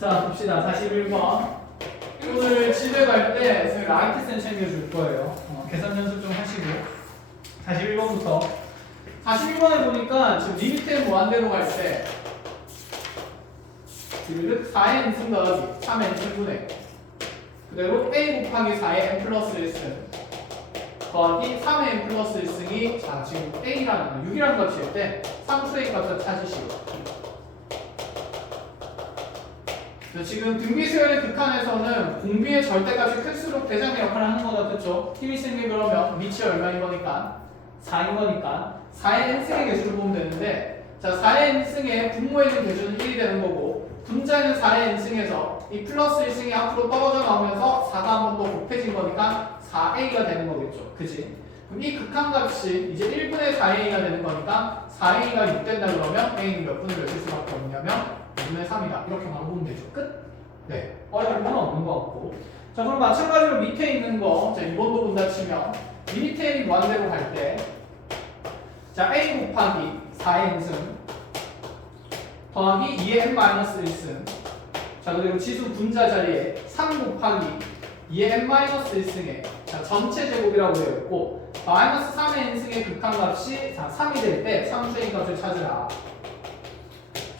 자, 봅시다. 41번. 오늘 집에 갈 때 저희 라이트센 챙겨줄 거예요. 계산 연습 좀 하시고. 41번부터. 41번에 보니까 지금 리미트 n 무한대로 갈 때 그 4의 n승 더하기 3의 n승분의 그대로 a 곱하기 4의 n 플러스 1승 더하기 3의 n 플러스 1승이 자 지금 a라는 6이라는 값일 때 상수의 값을 찾으시고 지금 등비수열의 극한에서는 공비의 절대값이 클수록 대장의 역할을 하는 거다. 그쵸? 힘이 생긴 그러면 밑이 얼마인 거니까 4인 거니까 4의 n승의 개수를 보면 되는데 자 4의 n승의 분모에 있는 개수는 1이 되는 거고 분자는 4의 n승에서 이 플러스 1승이 앞으로 떨어져 나오면서 4가 한 번 더 곱해진 거니까 4a가 되는 거겠죠. 그치? 그럼 이 극한값이 이제 1분의 4a가 되는 거니까 4a가 6 된다 그러면 a는 몇 분을 몇일 수밖에 없냐면 2분의 3이다. 이렇게 바로 보면 되죠. 끝? 네. 어려울 건 없는 것 같고. 자, 그럼 마찬가지로 밑에 있는 거, 자, 2번도 본다 치면, 밑에 n이 무한대로 갈 때, 자, a 곱하기 4의 n승, 더하기 2의 n-1승, 자, 그리고 지수 분자 자리에 3 곱하기 2의 n-1승에, 자, 전체 제곱이라고 되어 있고, 마이너스 3의 n승의 극한값이, 자, 3이 될 때, 상수의 값을 찾으라.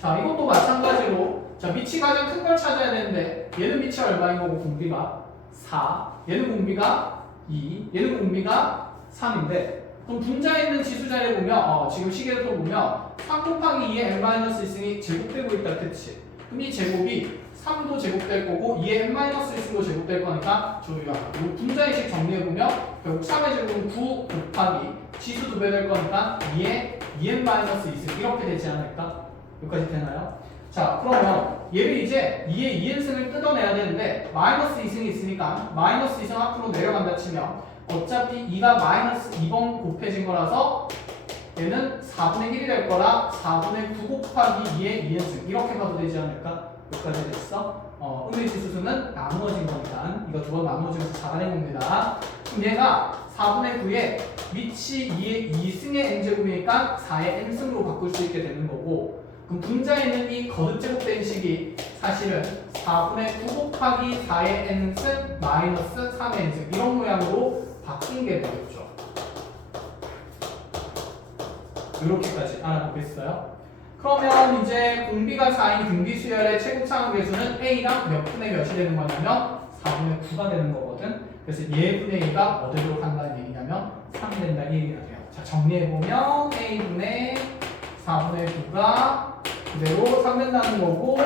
자, 이것도 마찬가지로 자, 밑이 가장 큰 걸 찾아야 되는데 얘는 밑이 얼마인 거고 공비가 4, 얘는 공비가 2, 얘는 공비가 3인데 그럼 분자에 있는 지수 자리에 보면 지금 시계를 또 보면 3 곱하기 2의 n-1승이 제곱되고 있다. 그치? 그럼 이 제곱이 3도 제곱될 거고 2의 n-1승도 제곱될 거니까 저희가 이 분자의식 정리해보면 결국 3의 제곱은 9 곱하기 지수 2배 될 거니까 2의 2n-2승 이렇게 되지 않을까? 여기까지 되나요? 자, 그러면 얘를 이제 2의 2n승을 뜯어내야 되는데 마이너스 2승이 있으니까 마이너스 2승 앞으로 내려간다 치면 어차피 2가 마이너스 2번 곱해진 거라서 얘는 4분의 1이 될 거라 4분의 9 곱하기 2의 2n승 이렇게 봐도 되지 않을까? 여기까지 됐어? 음일지수수는 나누어진 거니까 이거 두 번 나누어지면서 잘하는 겁니다. 그럼 얘가 4분의 9에 밑이 2의 2승의 n제곱이니까 4의 n승으로 바꿀 수 있게 되는 거고 그럼 분자에 있는 이 거듭제곱된 식이 사실은 4분의 9 곱하기 4의 n승 마이너스 3의 n승 이런 모양으로 바뀐 게 되겠죠. 이렇게까지 알아보겠어요? 그러면 이제 공비가 4인 등비수열의 최고차항 계수는 a랑 몇 분의 몇이 되는 거냐면 4분의 9가 되는 거거든. 그래서 얘분의 2가 어디로 간다는 얘기냐면 3 된다는 얘기가 돼요. 자, 정리해보면 a분의 4분의 9가 그대로 3 된다는 거고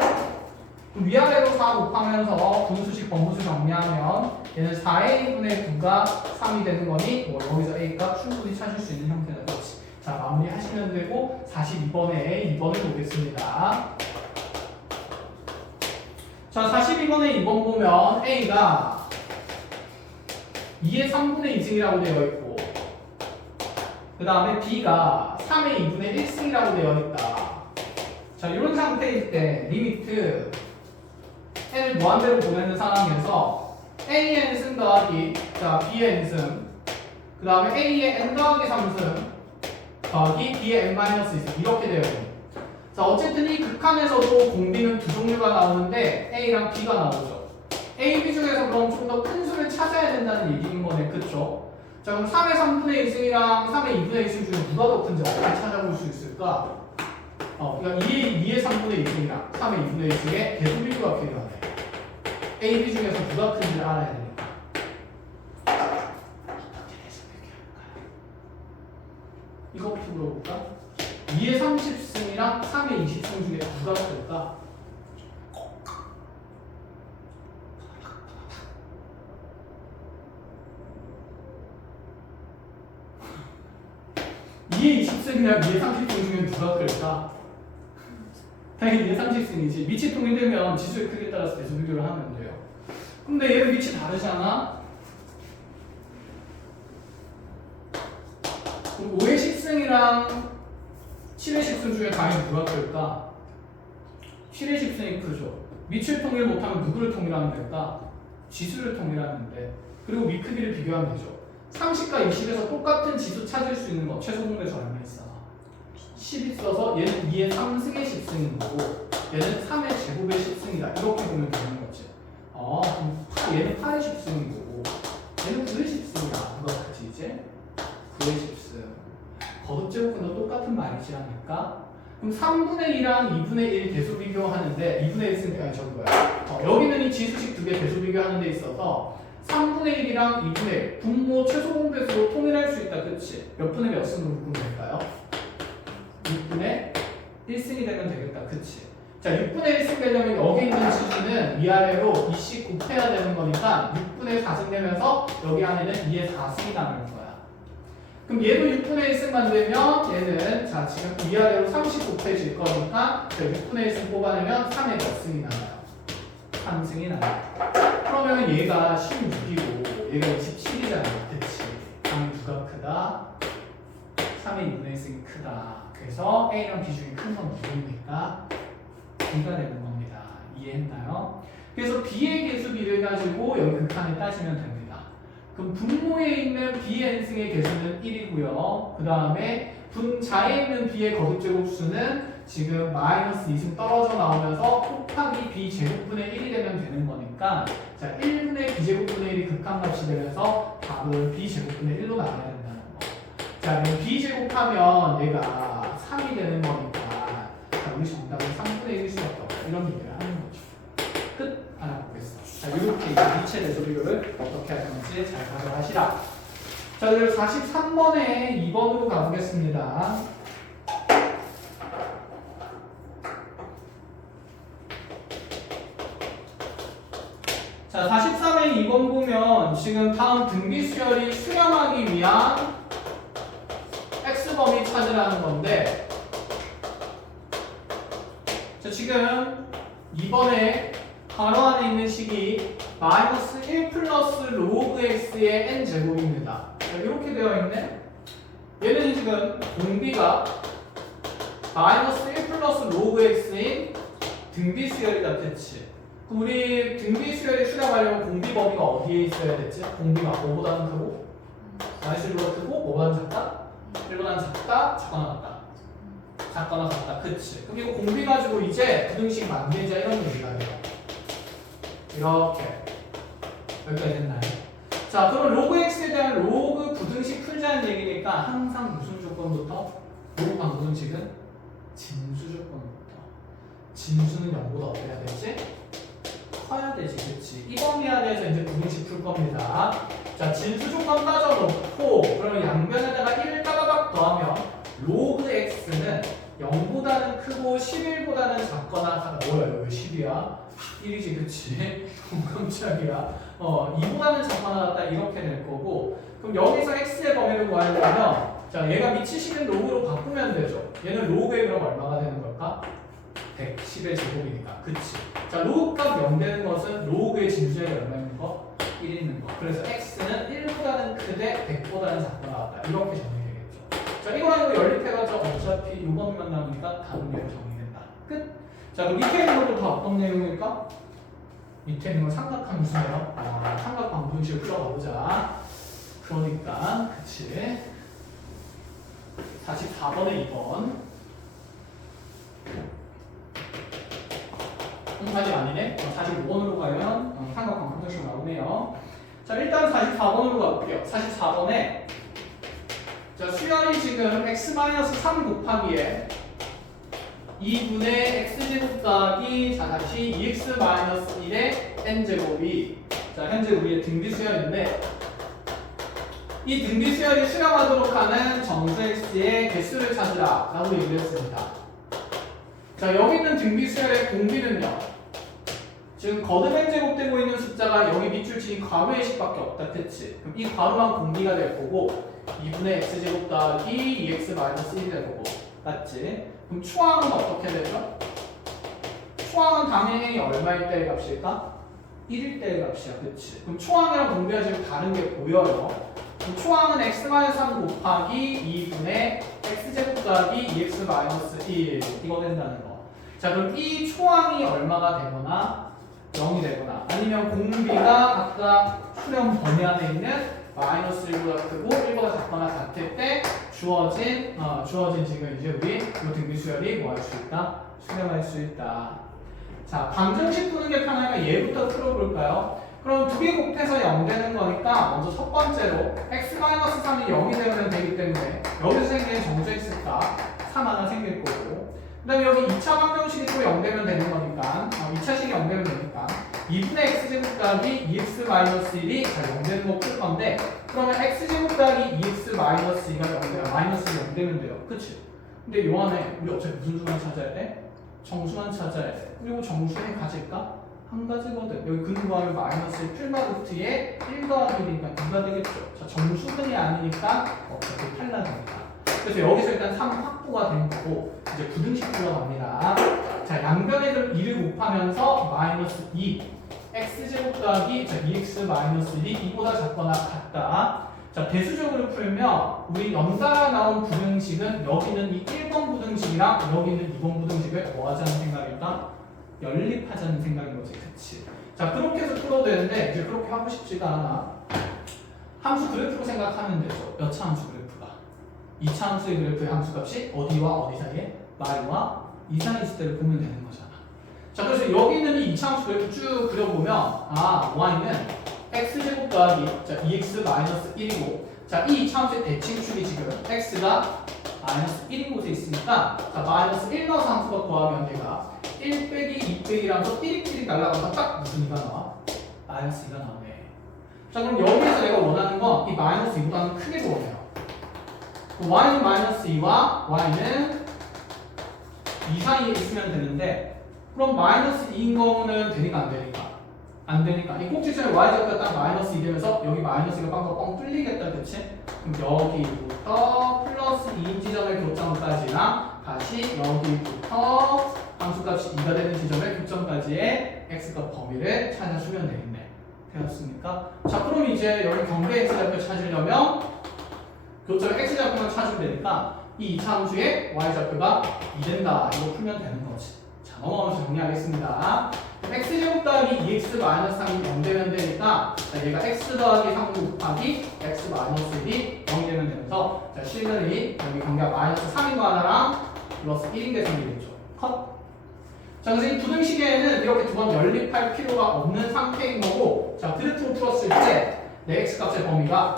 위아래로 4 곱하면서 분수식 범수수 정리하면 얘는 4a분의 9가 3이 되는 거니 뭐 여기서 a가 충분히 찾을 수 있는 형태는 그렇지. 자, 마무리 하시면 되고 42번에 2번을 보겠습니다. 자, 42번에 2번 보면 a가 2의 3분의 2승이라고 되어 있고 그 다음에 b가 3의 2분의 1승이라고 되어 있다. 자, 이런 상태일 때 리미트 n을 무한대로 보내는 상황에서 a의 n승 더하기 자 b의 n승 그 다음에 a의 n 더하기 3승 더하기 b의 n-2승 이렇게 되어 있습니다. 자, 어쨌든 이 극한에서도 공비는 두 종류가 나오는데 a랑 b가 나오죠. a, b 중에서 그럼 좀 더 큰 수를 찾아야 된다는 얘기인 거네. 그쵸? 자, 그럼 3의 3분의 1승이랑 3의 2분의 1승 중에 누가 더 큰지 어떻게 찾아볼 수 있을까? 그러니까 2의 3분의 1승이랑 3의 2분의 1승의 계수 비교가 필요하네. A, B 중에서 누가 큰지를 알아야 되니까. 어떻게 계수 비교할까요? 이거부터 물어볼까? 2의 30승이랑 3의 20승 중에 누가 클까? 2의 20승이랑 2의 30승 중에 누가 클까? 당연히 2의 30승이지. 밑이 통일되면 지수의 크기에 따라서 계수 비교를 하면 돼요. 근데 얘는 밑이 다르잖아? 그럼 5의 10승이랑 7의 10승 중에 당연히 누가 클까? 7의 10승이 크죠. 밑을 통일 못하면 누구를 통일하면 될까? 지수를 통일하는데 그리고 밑 크기를 비교하면 되죠. 30과 20에서 똑같은 지수 찾을 수 있는 거 최소 공배수 얼마 있어? 10 있어서 얘는 2의 3승의 10승인 거고 얘는 3의 10승이다. 이렇게 보면 되는 거지. 그럼 얘는 8의 10승인 거고 얘는 9의 10승이다. 그거 같이 이제 9의 10승. 거듭제곱근도 똑같은 말이지 않을까? 그럼 3분의 2랑 2분의 1 대수 비교하는데 2분의 1 쓰니까 저기 뭐야? 여기는 이 지수식 두 개 대수 비교하는 데 있어서 3분의 1이랑 2분의 1 분모 최소 공배수로 통일할 수 있다. 그치? 몇 분의 몇 승으로 묶으면 될까요? 6분의 1승이 되면 되겠다. 그치? 자, 6분의 1승 되려면 여기 있는 지수는 위아래로 2씩 곱해야 되는 거니까 6분의 4승 되면서 여기 안에는 2의 4승이 남을 거야. 그럼 얘도 6분의 1승만 되면 얘는 자 지금 위아래로 30 곱해질 거니까 6분의 1승 뽑아내면 3의 몇 승이 나와요? 3승이 나와요. 그러면 얘가 16이고 얘가 27이잖아. 그치? 당연히 누가 크다? 3의 2분의 1승이 크다. 그래서 A랑 B 중에 큰 건 누구입니까? B가 되는 겁니다. 이해했나요? 그래서 B의 개수비를 가지고 여기 극한에 따지면 됩니다. 그럼 분모에 있는 B의 n승의 개수는 1이고요. 그 다음에 분자에 있는 B의 거듭제곱수는 지금 마이너스 2승 떨어져 나오면서 곱하기 B 제곱분의 1이 되면 되는 거니까 자 1분의 B 제곱분의 1이 극한값이 되면서 답은 B 제곱분의 1로 나와야 된다는 거. 자 그럼 B 제곱하면 얘가 3이 되는 거니까 자 우리 정답은 3분의 1일 수밖에 없다. 이런 얘기를 하는 거죠. 끝. 알아보겠어. 자, 이렇게 이체 대소비율을 어떻게 하는지 잘 가져가시라. 자, 그리고 43번에 2번으로 가보겠습니다. 자, 43의 2번 보면 지금 다음 등비수열이 수렴하기 위한 x범위 찾으라는 건데 자, 지금 2번에 가로 안에 있는 식이 마이너스 1 플러스 로그 x의 n제곱입니다. 이렇게 되어 있네. 얘는 지금 공비가 마이너스 1 플러스 로그 x인 등비수열이다. 됐지? 그럼 우리 등비수열이 수렴하려면 공비 범위가 어디에 있어야 됐지? 공비가 뭐보다는 크고 마이너스 1보다 크고 뭐보다는 작다? 1보다는 작다? 작거나 같다? 작거나 같다. 그치? 그럼 이거 공비 가지고 이제 부등식 만들자 이런 얘기가 돼요. 이렇게 여기까지 됐나요? 자 그럼 로그 x에 대한 로그 부등식 풀자는 얘기니까 항상 무슨 조건부터? 로그 방부등식은 진수 조건부터. 진수는 0보다 어떻게 해야 되지? 커야 되지. 그치? 이 범위 안에서 이제 부등식 풀 겁니다. 자 진수 조건 따져놓고 그러면 양변에다가 1을 따다닥 더하면 로그 x는 0보다는 크고 11보다는 작거나 같다. 뭐야 여기 10이야? 1이지. 그치? 깜짝이야. 2보다는 작거나 같다 이렇게 될 거고 그럼 여기서 x의 범위를 구하려면 자 얘가 미치시는 로그로 바꾸면 되죠. 얘는 로그에 그럼 얼마가 되는 걸까? 110의 제곱이니까. 그치? 자 로그값 0 되는 것은 로그의 진수에 얼마 있는 거? 1 있는 거. 그래서 x는 1보다는 크되 100보다는 작거나 같다. 이렇게 정리되겠죠. 자 이거랑 이거 연립해가지고 어차피 요 범위만 나오니까 다른 내용 정리된다. 끝! 자 그럼 밑에 있는 것도 다 어떤 내용일까? 밑에 있는 건 삼각함수네요. 삼각방정식을 풀어가보자. 그러니까 그치 44번에 2번 아직 아니네. 45번으로 가면 삼각방정식 나오네요. 자 일단 44번으로 가볼게요. 44번에 자 수열이 지금 x-3 곱하기에 2분의 x제곱 더하기 자 다시 2x-1의 n제곱이 자 현재 우리의 등비수열인데 이 등비수열이 수렴하도록 하는 정수 x의 개수를 찾으라 라고 얘기를 했습니다. 자 여기 있는 등비수열의 공비는요 지금 거듭 n제곱되고 있는 숫자가 여기 밑줄 치인 괄호의 식밖에 없다. 그치? 그럼 이 괄호만 공비가 될 거고 2분의 x제곱 더하기 2x-1이 될 거고 맞지? 그럼 추항은 어떻게 되죠? 추항은 당연히 n이 얼마일 때의 값일까? 1일 때의 값이야. 그치? 그럼 추항이랑 공비가 지금 다른 게 보여요. 그럼 추항은 x-3 곱하기 2분의 x제곱 더하기 2x-1 이거 된다는 거. 자 그럼 이 추항이 얼마가 되거나 0이 되거나 아니면 공비가 각각 수렴 범위 안에 있는 마이너스 1보다 크고 1보다 작거나 같을 때 주어진 지금 이제 우리 이 등비수열이 뭐 할 수 있다? 수렴할 수 있다. 자, 방정식 푸는 게 편하니까 얘부터 풀어볼까요? 그럼 두 개 곱해서 0 되는 거니까 먼저 첫 번째로 x-3이 0이 되면 되기 때문에 여기서 생기는 정수 x가 3 하나 생길 거고, 그 다음에 여기 2차 방정식이 또 0 되면 되는 거니까 2차식이 0 되면 되니까 2분의 x제곱 더하기 2x-1이 0 되는 거 풀 건데, 그러면 x제곱 더하기 2x-2가 0 되면 돼요. 그치? 근데 요 안에 우리 어차피 무슨 수만 찾아야 돼? 정수만 찾아야 돼. 그리고 정수에 가질까? 한 가지거든. 여기 근구하면 마이너스 풀마루트에 1 더하기 1이니까 2가 되겠죠. 자, 정수근이 아니니까 어차피 탈락입니다. 그래서 여기서 일단 3 확보가 된 거고, 이제 부등식 들어갑니다. 자, 양변에 2를 곱하면서 마이너스 2 x제곱 더하기 2x-1이 2보다 작거나 같다. 자, 대수적으로 풀면 우리 연달아 나온 부등식은 여기는 이 1번 부등식이랑 여기는 2번 부등식을 뭐 하자는 생각일까? 연립하자는 생각인 거지. 그치? 자, 그렇게 해서 풀어도 되는데 이제 그렇게 하고 싶지가 않아. 함수 그래프로 생각하면 되죠. 몇 차 함수 그래프가? 2차 함수의 그래프의 함수값이 어디와 어디 사이에? y와 이 사이에 있을 때를 보면 되는 거잖아. 자, 그래서 여기 있는 이 2차 함수 그래프 쭉 그려보면 y는 x제곱 더하기 2x-1이고, 자, 이 2차 함수의 대칭축이 지금 x가 마이너스 1인 곳에 있으니까, 자, 마이너스 1 넣어서 함수가 구하면 얘가 1 빼기 2 빼기라면서 띠릭띠릭 날라가서 딱 무슨 2가 나와? 마이너스 2가 나오네. 자, 그럼 여기에서 내가 원하는 건 이 마이너스 2보다는 크게 원해요. y는 마이너스 2와 y는 2 사이에 있으면 되는데, 그럼 마이너스 2인 거는 되니까 안 되니까? 안 되니까 이 꼭지점에 y좌표가 딱 마이너스 2 되면서 여기 마이너스 2가 빵긋 뻥 뚫리겠다. 그치? 그럼 여기부터 플러스 2인 지점의 교점까지나 다시 여기부터 함수값이 2가 되는 지점의 교점까지의 x값 범위를 찾아주면 되겠네. 되었습니까? 자, 그럼 이제 여기 경계 x좌표 찾으려면 교점의 x좌표만 찾으면 되니까 이 2차 함수의 y좌표가 2 된다. 이거 풀면 되는 거지. 자, 넘어가면서 정리하겠습니다. x제곱 더하기 2x-3이 0 되면 되니까, 자, 얘가 x 더하기 3 곱하기 x-1이 0 되면 되면서, 자, 실근이 여기 관계가 마이너스 3인 거 하나랑 플러스 1인 게 생기겠죠. 컷. 자, 그래서 이 부등식에는 이렇게 두 번 연립할 필요가 없는 상태인 거고, 자, 그래프로 풀었을 때 내 x값의 범위가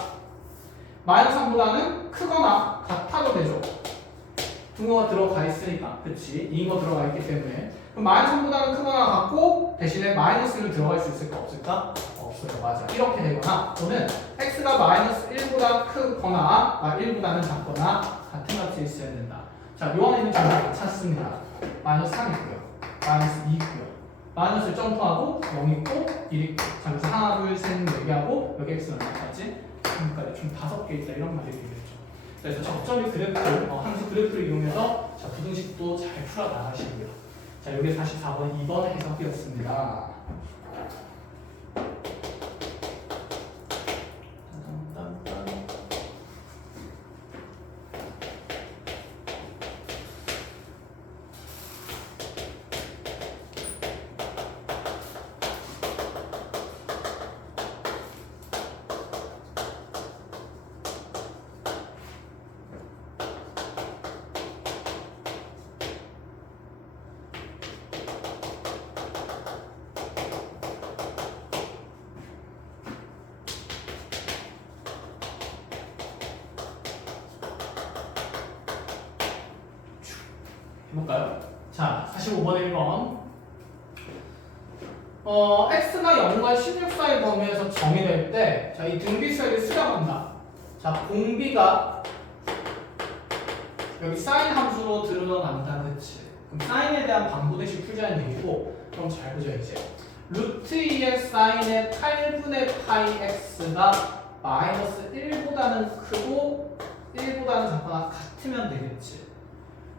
마이너스 3보다는 크거나 같아도 되죠. 분모가 들어가 있으니까. 그치? 2인 거 들어가 있기 때문에. 그럼 마이너스 3보다는 크거나 같고, 대신에 마이너스는 들어갈 수 있을까 없을까? 없어요. 맞아. 이렇게 되거나, 또는 x가 마이너스 1보다 크거나 1보다는 작거나 같은 값이 있어야 된다. 자, 요 안에 있는 점을 다 찾습니다. 마이너스 3 있고요. 마이너스 2 있고요. 마이너스를 점프하고 0 있고 1 있고. 자, 그래서 하나, 둘, 셋, 4개하고 여기 x는 얼마까지? 3까지 총 5개 있다. 이런 말이 되겠죠. 그래서 적절히 그래프, 함수 그래프를 이용해서 자, 부등식도 잘 풀어 나가시고요. 자, 여기 44번 2번 해석이었습니다. 해볼까요? 자, 45번 1번. x가 0과 16 사이 범위에서 정의될 때, 자, 이 등비수열이 수렴한다. 자, 공비가 여기 사인 함수로 드러난다. 그치? 그럼 사인에 대한 방부대식 풀자는 얘기고, 그럼 잘 보자, 이제. 루트 2의 사인의 8분의 파이 x가 마이너스 1보다는 크고 1보다는 작거나 같으면 되겠지.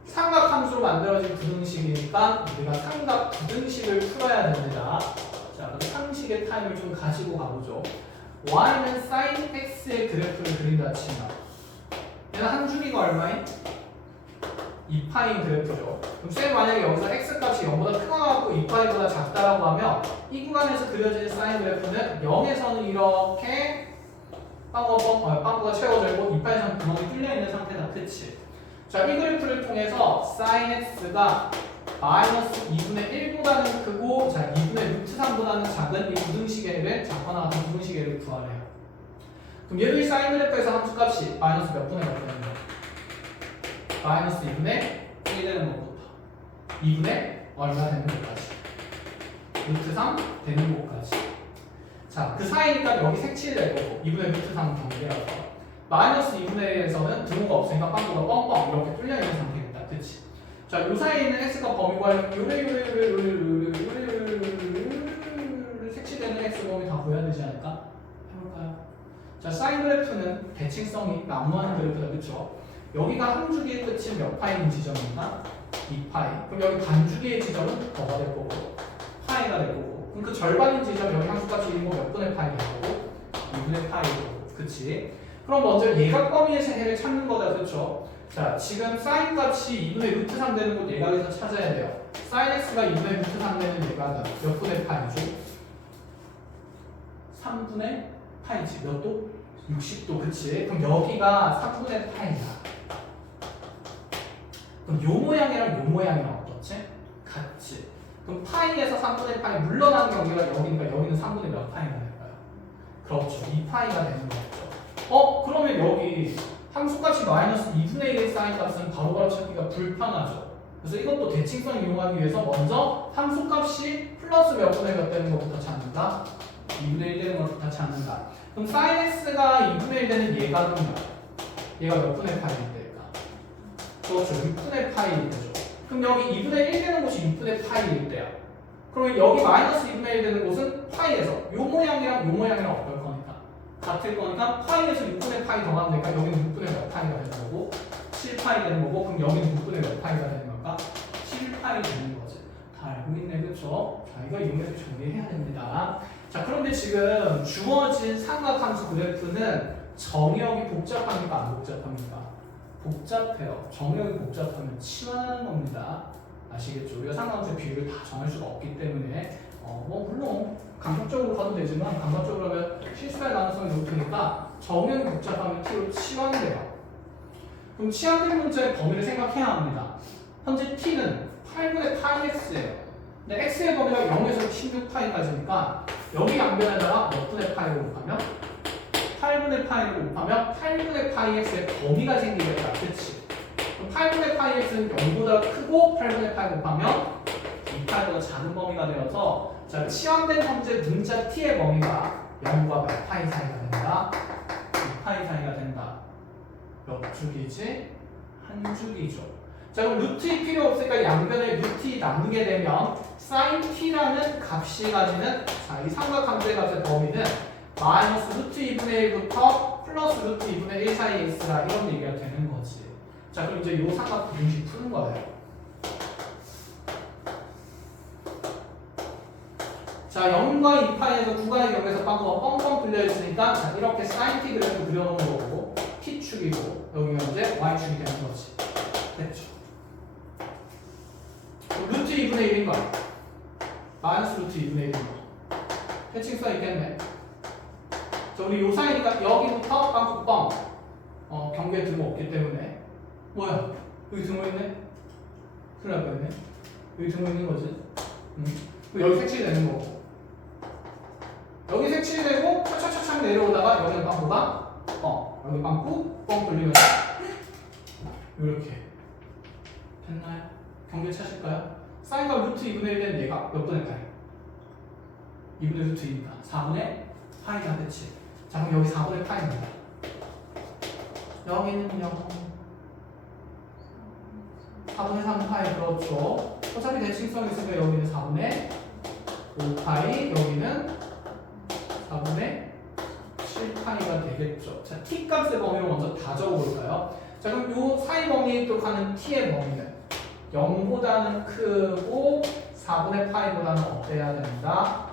삼각 함수로 만들어진 부등식이니까 우리가 삼각 부등식을 풀어야 됩니다. 자, 그럼 상식의 타임을 좀 가지고 가보죠. y는 sin x의 그래프를 그린다 치면 얘는 한 주기가 얼마인? 2파인 그래프죠. 그럼 쌤 만약에 여기서 x 값이 0보다 크거나 같고 2파이보다 작다라고 하면 이 구간에서 그려진 사인 그래프는 0에서는 이렇게 빵구가 채워져 있고 2파이에서는 구멍이 뚫려 있는 상태다. 그치? 자, 이 그래프를 통해서 sin x가 마이너스 2분의 1보다는 크고 자 2분의 루트 3보다는 작은 이 부등식의 작거나 같은 부등식의 구하래요. 그럼 얘의 사인 그래프에서 함수값이 마이너스 몇 분의 몇 되는 거야? 마이너스 2분의 1 되는 것부터 2분의 얼마 되는 것까지 루트 3 되는 것까지. 자, 그 사이니까 여기 색칠될 거고 2분의 루트 3 경계라서 마이너스 2분의 1에서는 등호가 없으니까 빵구가 뻥뻥 이렇게 뚫려 있는 상태겠다. 그치? 자, 요 사이에 있는 x가 범위 구하려면 요래 색칠되는 x 범위 다 보여야 되지 않을까? 해볼까요? 자, 사인 그래프는 대칭성이 난무하는 그래프다. 그쵸? 여기가 한 주기의 끝이 몇 파이인 지점입니까? 2파이. 그럼 여기 반주기의 지점은 더가 될 거고 파이가 될 거고 그럼 그 절반인 지점 여기 함수값이 있는 거 몇 분의 파이 될 거고 2분의 파이 될 거고 그치? 그럼 먼저 예각범위의 세해를 찾는 거다. 그쵸? 자, 지금 사인 값이 2분의 루트 3 되는 곳 예각에서 찾아야 돼요. 사인 x가 2분의 루트 3 되는 예각은 몇 분의 파이죠? 3분의 파이지. 몇 도? 60도. 그치? 그럼 여기가 3분의 파이야. 그럼 요 모양이랑 요 모양이랑 어떻지? 같지. 그럼 파이에서 3분의 파이 물러나는 경계가 여기니까 여기는 3분의 몇 파이가 될까요? 그렇죠. 2파이가 되는 거죠. 그러면 여기 함수값이 마이너스 2분의 1의 사인 값은 바로바로 찾기가 불편하죠. 그래서 이것도 대칭성 이용하기 위해서 먼저 함수값이 플러스 몇 분의 몇 되는 것부터 찾는다. 2분의 1 되는 것부터 찾는다. 그럼 사인 x가 2분의 1 되는 예각은요? 얘가 몇 분의 파이일 때일까? 그렇죠. 6분의 파이일 때죠. 그럼 여기 2분의 1 되는 곳이 6분의 파이일 때야. 그러면 여기 마이너스 2분의 1 되는 곳은 파이에서 요 모양이랑 요 모양이랑 어떨 거니까? 같을 거니까 파이에서 6분의 파이 더하면 되니까 여기는 6분의 몇 파이가 되는 거고 7파이 되는 거고 그럼 여기는 6분의 몇 파이가 되는 걸까? 7파이 되는 거지. 다 알고 있네. 그쵸? 자, 이거 이용해서 정리해야 됩니다. 자, 그런데 지금 주어진 삼각함수 그래프는 정역이 복잡합니까? 안 복잡합니까? 복잡해요. 정역이 복잡하면 치환하는 겁니다. 아시겠죠? 우리가 삼각함수의 비율을 다 정할 수가 없기 때문에 물론 감각적으로 가도 되지만 감각적으로 하면 실수할 가능성이 높으니까 정역이 복잡하면 t로 치환돼요. 그럼 치환된 문자의 범위를 생각해야 합니다. 현재 t는 8분의 파이 x예요. 근데 x의 범위가 0에서 16파이까지니까 여기 양변에다가 몇 분의 파이로 곱하면 8분의 파이로 곱하면 8분의 파이 x의 범위가 생기겠다. 그치? 그럼 8분의 파이 x는 0보다 크고 8분의 파이 곱하면 2파이보다 작은 범위가 되어서 자, 치환된 현재 문자 t의 범위가 0과 몇 파이 사이가 된다? 2파이 사이가 된다. 몇 주기지? 한 주기죠. 자, 그럼 루트이 필요 없으니까 양변에 루트이 남게 되면 sin t라는 값이 가지는 자, 이 삼각함수의 값의 범위는 마이너스 루트 2분의 1부터 플러스 루트 2분의 1 사이에 있으라 이런 얘기가 되는 거지. 자, 그럼 이제 이 삼각 부등식 푸는 거예요. 자, 0과 2파이에서 9가 0에서 빵꾸가 뻥뻥 뚫려 있으니까 자, 이렇게 sin t 그래프 그려놓은 거고 t축이고 여기가 이제 y축이 되는 거지. 됐죠? 루트 2분의 1인 거야. 마이너스 루트 2분의 1인 거. 대칭수가 있겠네. 자, 우리 요 사이니까 여기부터 빵꾸 뻥. 경계에 등호 없기 때문에 뭐야? 여기 등호 있네? 큰일 날 뻔했네. 여기 등호 있는 거지. 여기 색칠이 되는 거고. 여기 색칠이 되고 차차차차 내려오다가 여기는 빵꾸가 여기 빵꾸 뻥 돌리면서 이렇게 됐나요? 경계 차실까요? 사인과 루트 2분의 1 된 얘가 몇 분의 파이? 2분의 루트 2니까 4분의 파이가 됐지. 자, 그럼 여기 4분의 파이입니다. 여기는 0 4분의 3파이 그렇죠. 어차피 대칭성이 있으니까 여기는 4분의 5파이 여기는 4분의 7파이가 되겠죠. 자, t 값의 범위를 먼저 다 적어볼까요? 자, 그럼 요 사이 범위에 속하는 t의 범위는 0보다는 크고 4분의 파이보다는 어때야 된다?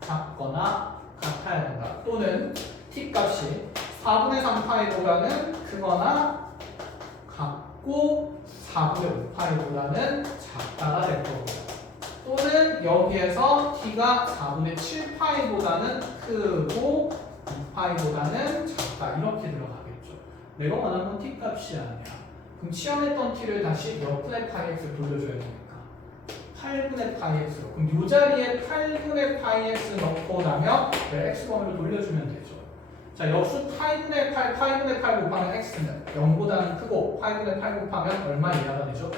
작거나 같아야 된다. 또는 t 값이 4분의 3파이보다는 크거나 같고 4분의 5파이보다는 작다가 될 거고요. 또는 여기에서 t가 4분의 7파이보다는 크고 2파이보다는 작다 이렇게 들어가겠죠. 내가 원하는 건 t 값이 아니야. 그럼 치환했던 t를 다시 몇 분의 파이 x를 돌려줘야 되니까 8분의 파이 x로. 그럼 이 자리에 8분의 파이 x 넣고 나면 x번호를 돌려주면 되죠. 자, 역수 파이분의 8, 파이분의 8 곱하면 x는 0보다는 크고 파이분의 8 곱하면 얼마 이하가 되죠?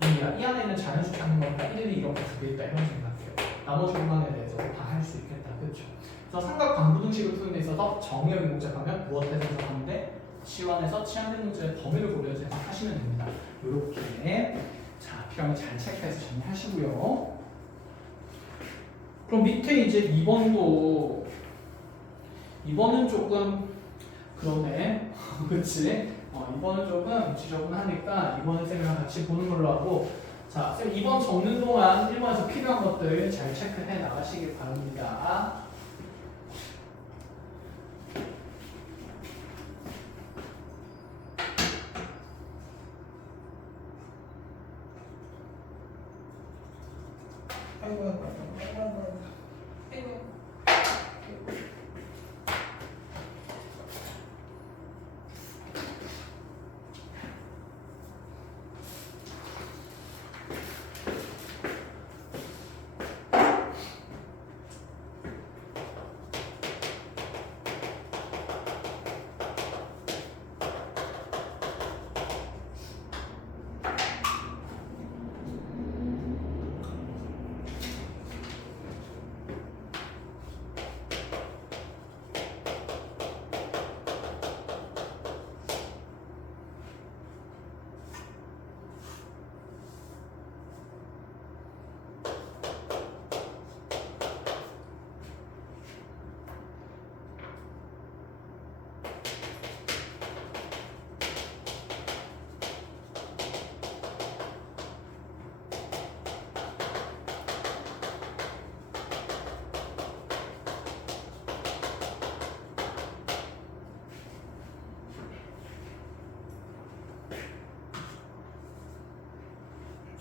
2이하. 이 안에 있는 자연수 찾는 거니까 1, 2 이렇게 두 개 있다 이런 생각해요. 나머지 공간에 대해서 다 할 수 있겠다. 그렇죠? 그래서 삼각관부등식을 푸는 데 있어서 정의역이 복잡하면 무엇에 생각하는데 치환해서 치환된 문제의 범위를 고려해서 생각하시면 됩니다. 이렇게 자 필요하면 잘 체크해서 정리하시고요. 그럼 밑에 이제 2번은 조금 그러네. 그치? 2번은 조금 지저분하니까 2번의 쌤이랑 같이 보는 걸로 하고 자, 쌤 2번 적는 동안 1번에서 필요한 것들 잘 체크해 나가시길 바랍니다.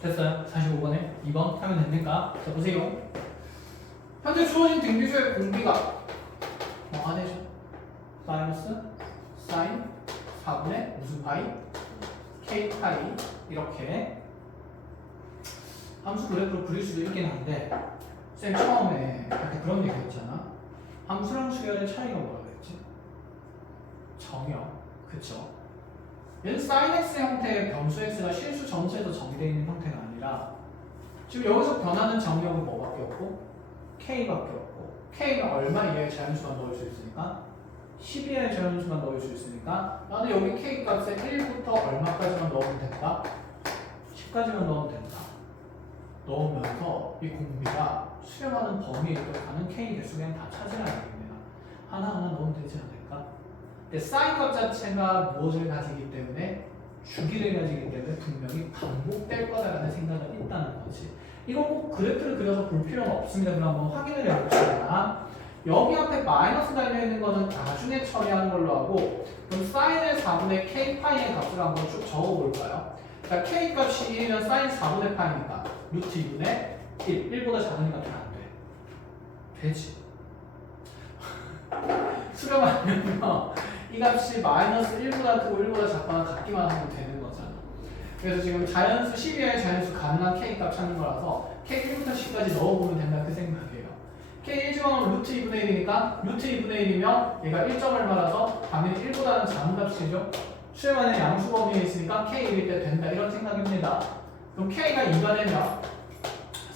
됐어요? 45번에 2번 하면 됩니까? 자 보세요. 현재 주어진 등비수의 공비가 뭐가 되죠? 마이너스 사인 4분의 무슨 파이? k 파이 이렇게 함수 그래프로 그릴 수도 있긴 한데 쌤 처음에 약간 그런 얘기했잖아. 함수랑 수열의 차이가 뭐라고 했지? 정역. 그쵸? 얘는 sin x 형태의 변수 x가 실수 전체에서 정의되어 있는 형태가 아니라 지금 여기서 변하는 정역은 뭐밖에 없고 k밖에 없고 k가 얼마 이하의 자연수만 넣을 수 있으니까 10 이하의 자연수만 넣을 수 있으니까 나는 여기 k 값에 1부터 얼마까지만 넣으면 된다? 10까지만 넣으면 된다. 넣으면서 이 공비가 수렴하는 범위에 가는 k 개수 그냥 다 찾으라는 얘기입니다. 하나하나 넣으면 되지 않을까? 사인 값 자체가 무엇을 가지기 때문에 주기를 가지기 때문에 분명히 반복될 거다라는 생각은 있다는 거지. 이거 꼭 그래프를 그려서 볼 필요는 없습니다. 그럼 한번 확인을 해봅시다. 여기 앞에 마이너스 달려있는 거는 나중에 처리하는 걸로 하고 그럼 사인의 4분의 k 파이의 값을 한번 쭉 적어볼까요? 자, k 값이 1이면 사인 4분의 파이니까 루트 2분의 1, 1보다 작으니까 잘 안 돼. 되지. 수렴하면요 이 값이 마이너스 1보다 크고 1보다 작거나 같기만 하면 되는 거잖아. 그래서 지금 자연수 12의 자연수 가능한 k 값 찾는 거라서 k 1부터 10까지 넣어보면 된다 그 생각이에요. k 1제곱하면 루트 2분의 1이니까 루트 2분의 1이면 얘가 1점을 말아서 당연히 1보다는 작은 값이죠. 수렴안에 양수 범위에 있으니까 k 1일 때 된다 이런 생각입니다. 그럼 k가 2가 되면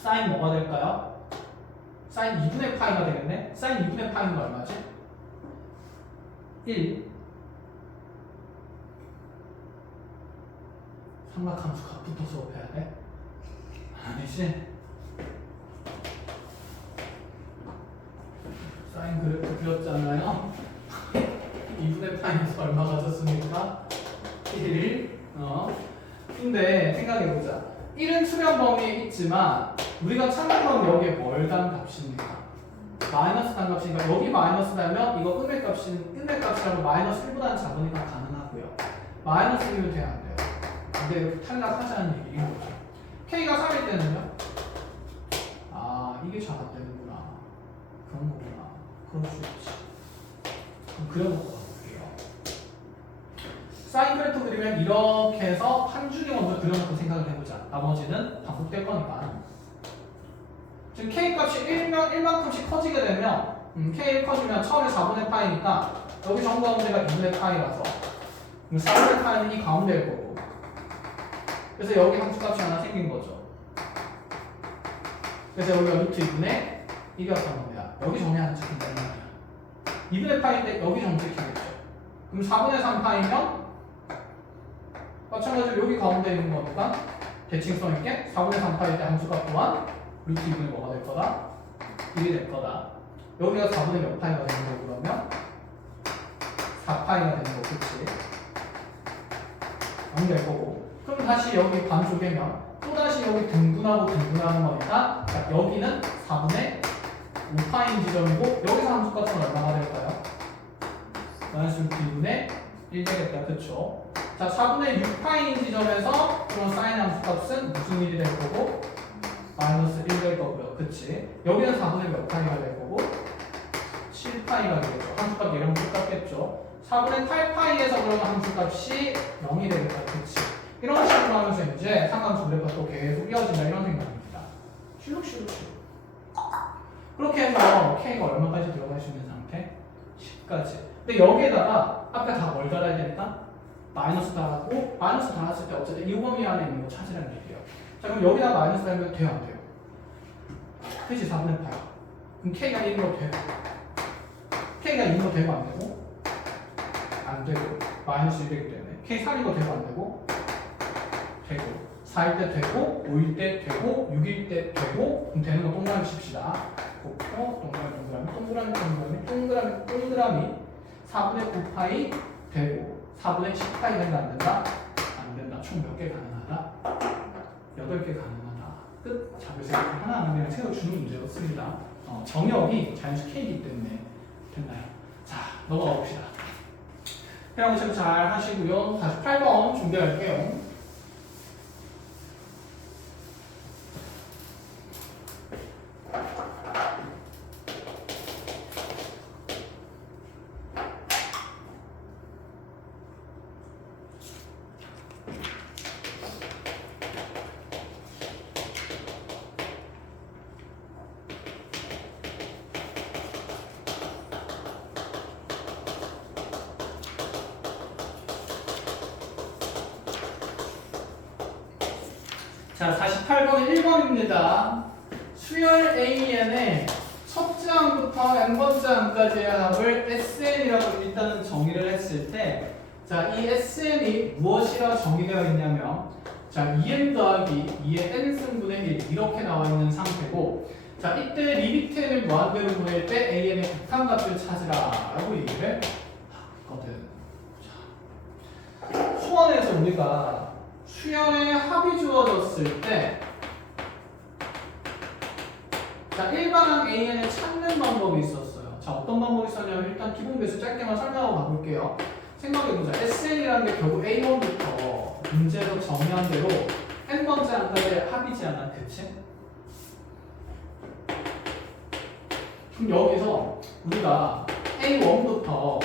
사인 뭐가 될까요? 사인 2분의 파이가 되겠네. 사인 2분의 파이는 얼마지? 1 삼각함수 값부터 수업해야 돼? 아니지? 사인 그래프 그렸잖아요. 2분의 파이에서 얼마 가졌습니까? 1 근데 생각해보자. 1은 수렴 범위에 있지만 우리가 찾는 건 여기에 뭘 단 값입니까? 마이너스 단 값이니까 여기 마이너스 달면 이거 끝맺값이라고 마이너스 1보다는 작으니까 가능하고요. 마이너스 1은 돼야 안 돼요. 근데 이렇게 탈락하자는 얘기인 거죠. k가 3일 때는요? 아 이게 작아되는구나. 그런 거구나. 그럴 수 있지. 그럼 그려놓고 가볼게요. 사인 그래프 그리면 이렇게 해서 한 줄기 먼저 그려놓고 생각을 해보자. 나머지는 반복될 거니까. 지금 k 값이 1만큼씩 커지게 되면 k 커지면 처음에 4분의 파이니까 여기 정 가운데가 2분의 파이라서 4분의 파이는 이 가운데일 거고 그래서 여기 함수값이 하나 생긴 거죠. 그래서 여기가 루트 2분의 1이었던 겁니다. 여기 정리 하나 찍힌다는 말이야. 2분의 파이인데 여기 정리 찍히겠죠. 그럼 4분의 3 파이면 마찬가지로 여기 가운데 있는 거니까 대칭성 있게 4분의 3 파이 때 함수값 또한 루트 2분의 뭐가 될 거다? 1이 될 거다. 여기가 4분의 몇 파이가 되는 거고 그러면 4파이가 되는 거 그치? 안 될 거고 그럼 다시 여기 반 쪼개면 또다시 여기 등분하고 등분하는 거니까 자, 여기는 4분의 5파인 지점이고 여기서 함수값은 얼마가 될까요? 마이너스 루트 2분의 1 되겠다 그쵸? 자 4분의 6파인 지점에서 그럼 사인 함수값은 무슨 일이 될 거고? 마이너스 1 될 거고요 그치? 여기는 4분의 몇 파이가 될 거고? 7파이가 되겠죠. 함수값 얘랑 똑같겠죠. 4분의 8파이에서 그러면 함수값이 0이 되겠다. 그치? 이런 식으로 하면서 이제 상관수 그래프가 또 계속 이어진다 이런 생각입니다. 슈룩. 그렇게 해서 K가 얼마까지 들어갈 수 있는 상태? 10까지. 근데 여기에다가 앞에 다 뭘 달아야 되니까? 마이너스 달았고 마이너스 달았을 때 어쨌든 이 범위 안에 있는 거 찾으라는 얘기예요. 자 그럼 여기다 마이너스 달면 돼요 안 돼요? 그치 4분의 8. 그럼 K가 1로 돼요. K가 2로 되고 안 되고? 안 되고 마이너스 1이기 때문에 K 3이고 되고 안 되고? 되고 4일 때 되고 5일 때 되고 6일 때 되고 그럼 되는 거 동그라미 칩시다. 곱고 동그라미 4분의 9파이 되고 4분의 10파이 된다 안 된다? 안 된다. 총 몇 개 가능하다? 8개 가능하다. 끝. 자 그래서 하나 그냥 세워주는 문제였습니다. 정역이 자연수 K이기 때문에 됐나요? 자, 넘어가 봅시다. 해양식 잘 하시고요. 다시 8번 준비할게요. 자, 48번은 1번입니다. 수열 AN의 첫째 항부터 n번째 항까지의 합을 SN이라고 일단은 정의를 했을 때, 자, 이 SN이 무엇이라 정의되어 있냐면, 자, 2n 더하기 2의 n승분의 1 이렇게 나와 있는 상태고, 자, 이때 리미트 n을 무한대로 보낼 때 AN의 극한값을 찾으라라고 얘기를 하거든. 자, 수원에서 우리가 수열의 합이 주어졌을 때 자, 일반항 AN을 찾는 방법이 있었어요. 자, 어떤 방법이 있었냐면 일단 기본 배수 짧게만 설명하고 가볼게요. 생각해보자. SN이라는 게 결국 A1부터 문제로 정의한 대로 n번째 항까지의 합이지 않아? 그치? 그럼 여기서 우리가 A1부터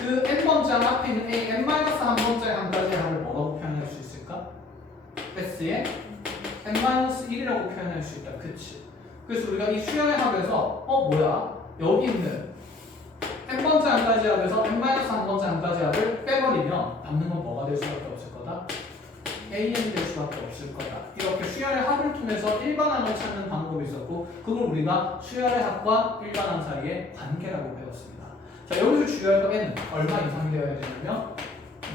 그 n번째 항 앞에 있는 n-1번째 항까지의 합을 뭐라고 표현할 수 있을까? S에 n-1이라고 표현할 수 있다. 그치? 그래서 우리가 이 수열의 합에서 뭐야? 여기 있는 n번째 항까지 합에서 n-1번째 항까지 합을 빼버리면 남는 건 뭐가 될 수밖에 없을 거다? AN 될 수밖에 없을 거다. 이렇게 수열의 합을 통해서 일반항을 찾는 방법이 있었고 그걸 우리가 수열의 합과 일반항 사이의 관계라고 배웠습니다. 자, 여기서 주의할 거 n은 얼마 이상이 되어야 되냐면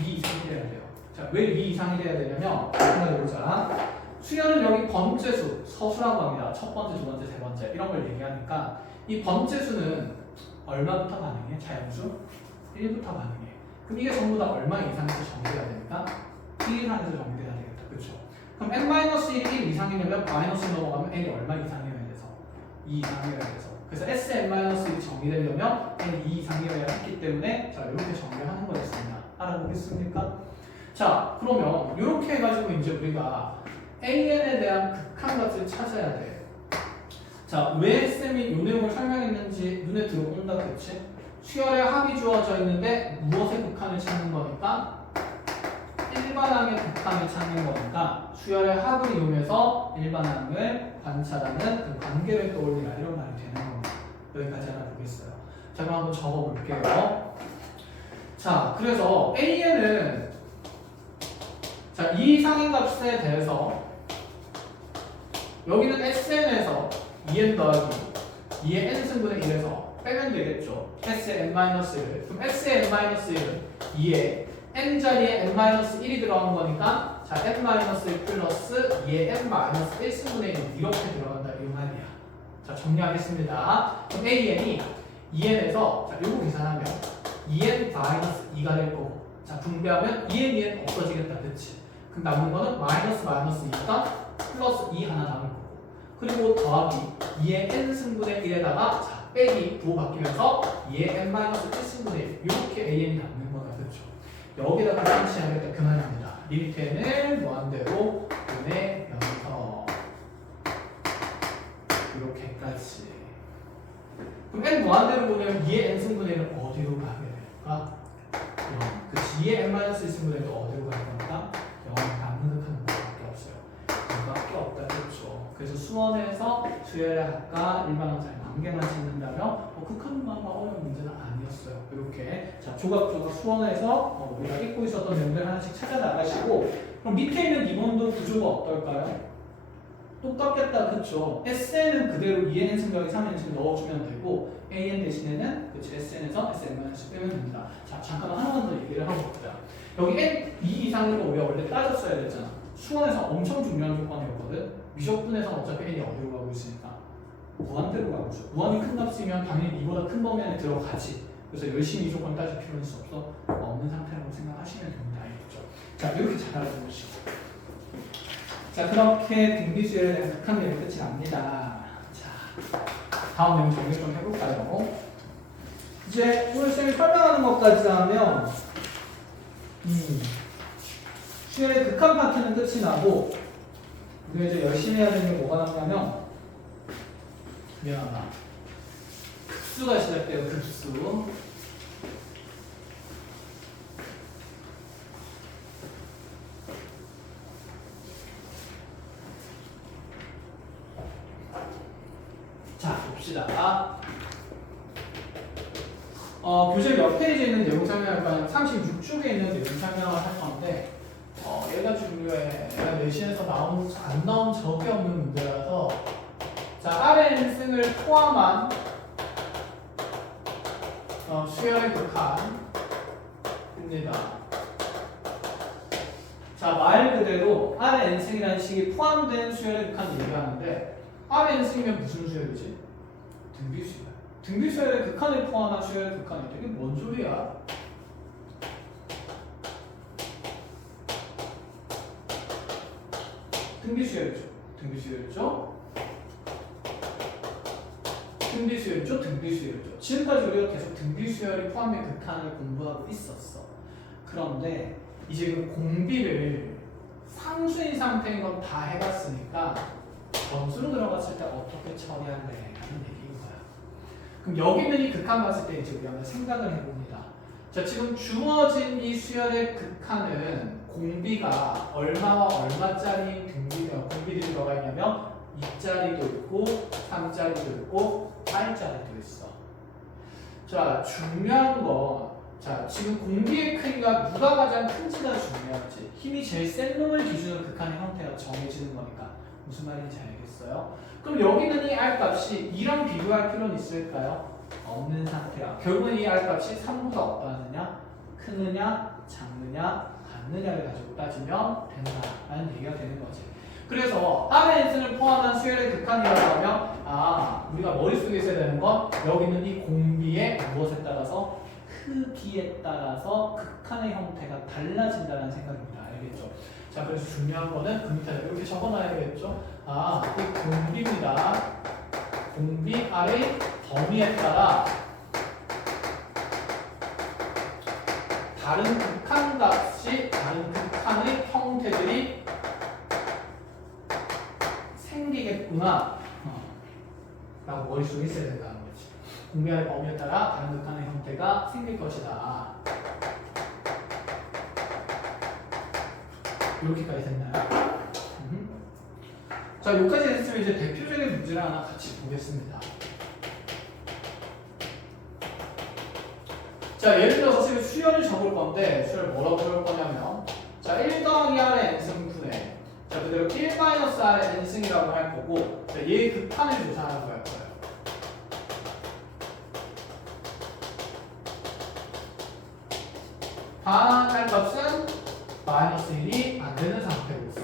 2 이상이 돼야 돼요. 자, 왜 2 이상이 돼야 되냐면 생각해보자. 수열은 여기 번째수, 서수라고 합니다. 첫 번째, 두 번째, 세 번째 이런 걸 얘기하니까 이 번째수는 얼마부터 가능해? 자연수? 1부터 가능해. 그럼 이게 전부 다 얼마 이상에서 정의돼야 되니까 1 이상에서 정의돼야 되겠다. 그렇죠? 그럼 n-1이 1 이상이면 마이너스 넘어가면 n이 얼마 이상이어야 돼서 2 이상이어야 돼서 그래서 Sn-1이 정의되려면 n이 2 이상이어야 했기 때문에 자 이렇게 정의를 하는 거였습니다. 알아보겠습니까? 자 그러면 이렇게 해가지고 이제 우리가 AN에 대한 극한값을 찾아야 돼. 자 왜 쌤이 이 내용을 설명했는지 눈에 들어온다. 그치? 수열의 합이 주어져 있는데 무엇의 극한을 찾는 거니까 일반항의 극한을 찾는 거니까 수열의 합을 이용해서 일반항을 관찰하는 그 관계를 떠올리라 이런 말이 되는 겁니다. 여기까지 알아보겠어요. 자, 그럼 한번 적어볼게요. 자, 그래서 AN은 자, 이 상행값에 대해서 여기는 SN에서 2n 더하기 2의 n승분의 1에서 빼면 되겠죠. S의 n-1을. 그럼 S의 n-1은 2의 n자리에 n-1이 들어간 거니까 자, n-1 플러스 2의 n-1승분의 1 이렇게 들어간다 이 말이야. 자, 정리하겠습니다. 그럼 AN이 2n에서 자, 요거 계산하면 2n-2가 될 거고 자, 분배하면 2n 없어지겠다. 그치? 그럼 남는 거는 마이너스 2가 플러스 2 하나 남을 거고 그리고 더하기 2의 n승분의 1에다가 자, 빼기 부호 바뀌면서 2의 n-1승분의 1 이렇게 AN이 남는 거다. 그렇죠? 여기다가 표시하겠다 그 말입니다. 리미트에는 무한대로 보내면서 이렇게까지. 그럼 n 무한대로 보내면 2의 n승분의 1은 어디로 가게 될까? 0. 그치? 2의 n-1승분의 1은 어디로 갈 겁니까? 0. 남는 극한 뭐밖에 없어요. 이거밖에 없다. 그렇죠? 그래서 수원에서 수열의 합과 일반항자의 관계만 찾는다면 극한만 어려운 문제는 아니었어요. 이렇게 자 조각조각 수원에서 우리가 읽고 있었던 내용들 하나씩 찾아 나가시고 그럼 밑에 있는 2번도 구조가 어떨까요? 똑같겠다. 그쵸? SN은 그대로 2n 승각에 3n 승 넣어주면 되고 AN 대신에는 그치 SN에서 SN-을 빼면 됩니다. 자 잠깐만 하나만 더 얘기를 하고 볼게요. 여기 n 2 이상인 거 우리가 원래 따졌어야 됐잖아. 수원에서 엄청 중요한 조건이었거든. 미적분에서는 어차피 n이 어디로 가고 있으니까 무한대로 가고 있어. 무한이 큰 값이면 당연히 이보다 큰 범위 안에 들어가지. 그래서 열심히 이 조건 따질 필요는 없어. 없는 상태라고 생각하시면 됩니다. 알겠죠? 자 이렇게 잘 알아보시고 자 그렇게 등비수열에 대한 극한 내용이 끝이 납니다. 자 다음 내용 정리 좀 해볼까요? 이제 오늘 쌤이 설명하는 것까지 하면 수열의 극한 파트는 끝이 나고 우리가 이제 열심히 해야 되는 게 뭐가 남냐면 미안하다. 급수가 시작돼요. 급수. 자, 봅시다. 교재 몇 페이지에 있는 내용 설명할까요? 36쪽에 있는 내용 설명을 할 건데 얘가 중요해. 얘가 내신에서 안 나온 적이 없는 문제라서 자, RN승을 포함한 수열의 극한입니다. 자, 말 그대로 RN승이라는 식이 포함된 수열의 극한 얘기하는데 RN승이면 무슨 수열이지? 등비수열. 등비수열의 극한을 포함한 수열의 극한이 되게 뭔 소리야? 등비수열이죠. 등비수열이죠. 등비수열이죠. 등비수열이죠. 지금까지 우리가 계속 등비수열이 포함된 극한을 공부하고 있었어. 그런데 이제 그 공비를 상수인 상태인 건 다 해봤으니까 점수로 들어갔을 때 어떻게 처리할래? 라는 얘기인 거야. 그럼 여기 있는 이 극한 봤을 때 이제 우리 한번 생각을 해봅니다. 자, 지금 주어진 이 수열의 극한은 공비가 얼마와 얼마짜리 공비들이 들어가 있냐면 2짜리도 있고 3짜리도 있고 8짜리도 있어. 자, 중요한 건 자, 지금 공비의 크기가 누가 가장 큰지가 중요하지. 힘이 제일 센 놈을 기준으로 극한의 형태가 정해지는 거니까. 무슨 말인지 알겠어요? 그럼 여기 있는 이 R 값이 2랑 비교할 필요는 있을까요? 없는 상태야. 결국은 이 R 값이 3보다 없다느냐, 크느냐, 작느냐, 같느냐를 가지고 따지면 된다라는 얘기가 되는 거지. 그래서 RN승을 포함한 수열의 극한이라고 하면 우리가 머릿속에 있어야 되는 건 여기 있는 이 공비의 무엇에 따라서 크기에 따라서 극한의 형태가 달라진다는 생각입니다. 알겠죠? 자, 그래서 중요한 거는 그 밑에 이렇게 적어놔야겠죠? 이 공비입니다. 공비 R의 범위에 따라 다른 극한 값이 다른 극한의 형태들이 생기겠구나 라고 머릿속에 있어야 된다는 거지. 공비의 범위에 따라 다른 극한의 형태가 생길 것이다. 이렇게까지 됐나요? 자, 여기까지 됐으면 이제 대표적인 문제를 하나 같이 보겠습니다. 자, 예를 들어서 지금 수열을 적을 건데 수열 뭐라고 적을 거냐면 자, 1 더하기 R의 n승분의 자, 그대로 1 마이너스 R의 n승이라고 할 거고 자, 얘의 극한을 조사하라고 할 거예요. 반 R 값은 마이너스 1이 안 되는 상태로서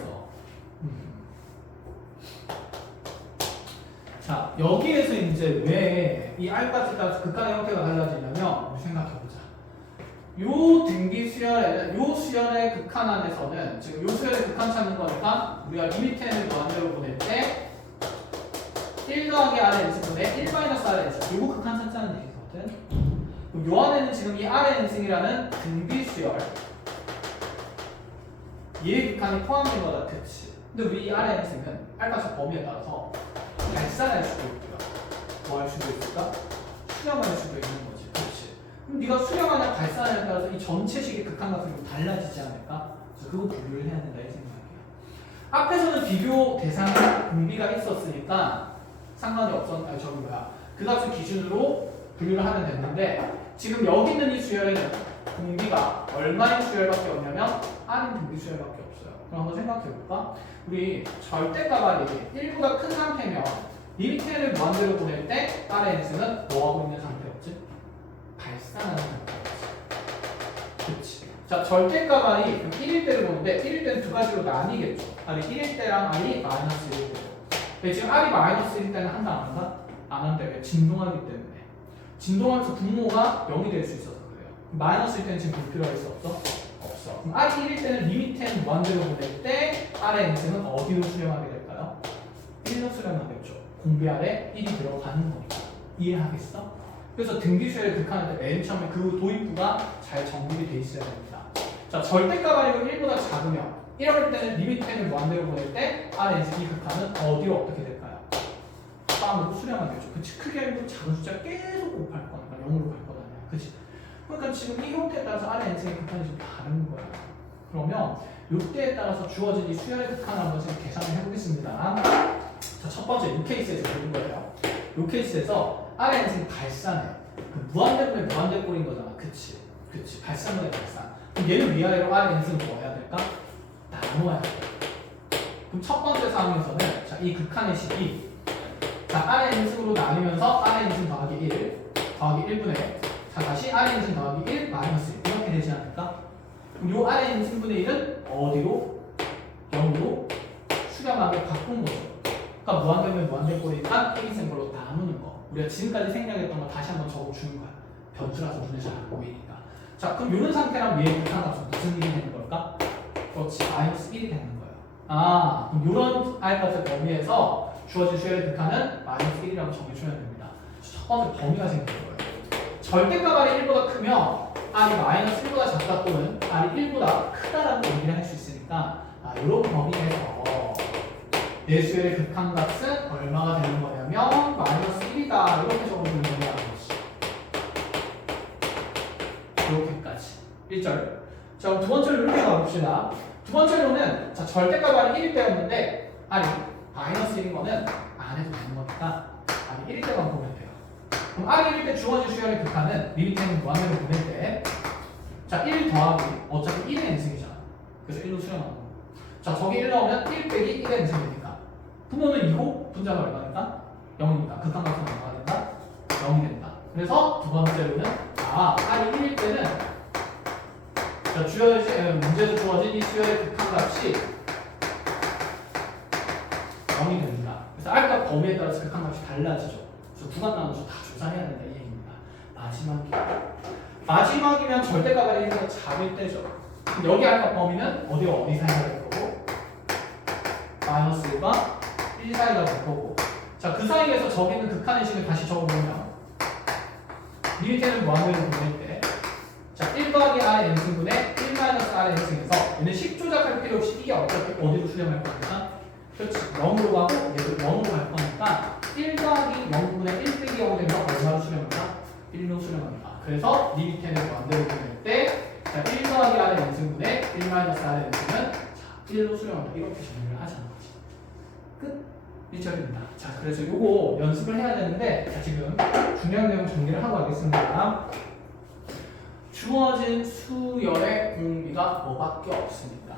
자, 여기에서 이제 왜 이 R값에 따라서 극한의 형태가 달라지냐면 우리 생각해보자. 요 등비 수열에는 요 수열의 극한 안에서는 지금 요 수열의 극한 찾는 거니까 우리가 리미트 n을 무한대로 보낼 때 1 더하기 R의 n승분의 1 마이너스 R의 n승 요거 극한 찾자는 얘기거든. 그럼 요 안에는 지금 이 R의 n승이라는 등비 수열 얘의 극한이 포함된 거다. 그치? 근데 우리 이 R의 n승은 R값의 범위에 따라서 발산할 수도 있고요. 뭐 할 수도 있을까? 수렴할 수도 있는 거지. 그렇지. 그럼 네가 수렴하냐 발산하냐에 따라서 이 전체식의 극한값이 좀 달라지지 않을까? 그래서 그거 분류를 해야 된다 이 생각이에요. 앞에서는 비교 대상에 공비가 있었으니까 상관이 없었. 저기 뭐야? 그 값을 기준으로 분류를 하면 됐는데 지금 여기 있는 이 수열에는 공비가 얼마인 수열밖에 없냐면 R인 공비 수열밖에 없어요. 그럼 한번 생각해 볼까? 우리 절대값 R이 1보다 큰 상태면 리미트 n을 무한대로 보낼 때 R의 n승은 뭐하고 있는 상태였지? 발산하는 상태였지. 그치. 자, 절대값 R이 그럼 1일 때를 보는데 1일 때는 두 가지로 나뉘겠죠. R이 1일 때랑 R이 마이너스 1일 때로. 근데 지금 R이 마이너스 1일 때는 한다 안 한다? 안 한다. 왜? 진동하기 때문에. 진동하면서 분모가 0이 될 수 있어서 그래요. 마이너스 1 때는 지금 불필요할 수 없어? 없어. 그럼 R이 1일 때는 리미트 n 무한대로 보낼 때 R의 n승은 어디로 수렴하게 될까요? 1로 수렴하겠죠. 공비 아래 1이 들어가는 거니까. 이해하겠어? 그래서 등비수열을 극한할 때 맨 처음에 그 도입부가 잘 정립이 돼 있어야 됩니다. 자, 절대값 R이 1보다 작으면 이럴 때는 리미트 n을 무한대로 보낼 때 R의 n승 극한은 어디로 어떻게 될까요? 빵으로 수렴하겠죠. 그치? 크게 알고 작은 숫자 계속 곱할 거니까 0으로 갈 거잖아요. 그치? 그러니까 지금 이 형태에 따라서 R의 n승의 극한이 좀 다른 거야. 그러면 이때에 따라서 주어진 이 수열의 극한을 한번 지금 계산을 해보겠습니다. 자, 첫 번째 이 케이스에서 보는 거예요. 이 케이스에서 R의 n승이 발산해. 그 무한대분의 무한대꼴인 거잖아. 그치? 그치? 발산분의 발산. 그럼 얘는 위아래로 R의 n승을 뭐 해야 될까? 나누어야 돼. 그럼 첫 번째 상황에서는 자, 이 극한의 식이 자, R의 n승으로 나누면서 R의 n승 더하기 1 더하기 1분의 자, 다시 R의 n승 더하기 1 마이너스 1 이렇게 되지 않을까? 그럼 요 R의 n승분의 1은 어디로? 0으로 수렴하게 바꾼 거죠. 그러니까 무한대면 무한대꼴이니까 A생 걸로 나누는 거. 우리가 지금까지 생략했던 거 다시 한번 적어주는 거야. 변수라서 눈에 잘 안 보이니까. 자, 그럼 이런 상태랑 얘의 극한값은 무슨 일이 되는 걸까? 그렇지, 마이너스 1이 되는 거예요. 아, 그럼 이런 R값의 범위에서 주어진 수열의 극한은 마이너스 1이라고 정해주면 됩니다. 첫 번째 범위가 생기는 거예요. 절대값 R이 1보다 크면 R이 마이너스 1보다 작다 또는 R이 1보다 크다라고 얘기를 할 수 있으니까 이런 범위에서 내 수열의 극한값은 얼마가 되는 거냐면 마이너스 1이다 이렇게 적어주면 된다는 것이 이렇게까지 1절. 자, 그럼 두 번째로 이렇게 가봅시다. 두 번째로는 자, 절대값 R이 1일 때였는데 R이 마이너스 1인 거는 안 해도 되는 거니까 R이 1일 때만 보면 돼요. 그럼 R이 1일 때 주어진 수열의 극한은 리미트는 무한대로 보낼 때 자, 1 더하기 어차피 1의 n승이잖아. 그래서 1로 수렴하는 거. 자, 저기 1 넣으면 1 빼기 1의 n승이니까 분모는 2고 분자가 얼마니까? 0이니까 극한값은 얼마가 된다? 0이 된다. 그래서 두 번째로는 R이 1일 때는 자, 문제에서 주어진 이 수열의 극한값이 0이 됩니다. 그래서 R값 범위에 따라서 극한값이 달라지죠. 그래서 구간 나눠서 다 조사해야 된다 이 얘기입니다. 마지막이면 절대값 R이 1보다 작을 때죠. 여기 R값 범위는 어디와 어디 사이가 될 거고 마이너스 1과 1 사이가 될 거고 자, 그 사이에서 저기 있는 극한의 식을 다시 적어보면 리미트는 무한대로 보낼 때 자, 1 더하기 R의 n승분의 1 마이너스 R의 n승에서 얘는 식 조작할 필요 없이 이게 어차피 어디로 수렴할 거니까 그렇지 0으로 가고 얘도 0으로 갈 거니까 1 더하기 0분의 1 빼기 0이 되면 얼마로 수렴한다? 1로 수렴한다. 그래서 리미트는 무한대로 보낼 때 자, 1 더하기 R의 n승분의 1 마이너스 R의 n승은 자, 1로 수렴한다. 이렇게 정리를 하자는 거지. 끝. 1절입니다. 자, 그래서 요거 연습을 해야 되는데, 자, 지금 중요한 내용 정리를 하고 하겠습니다. 주어진 수열의 공비가 뭐밖에 없습니다.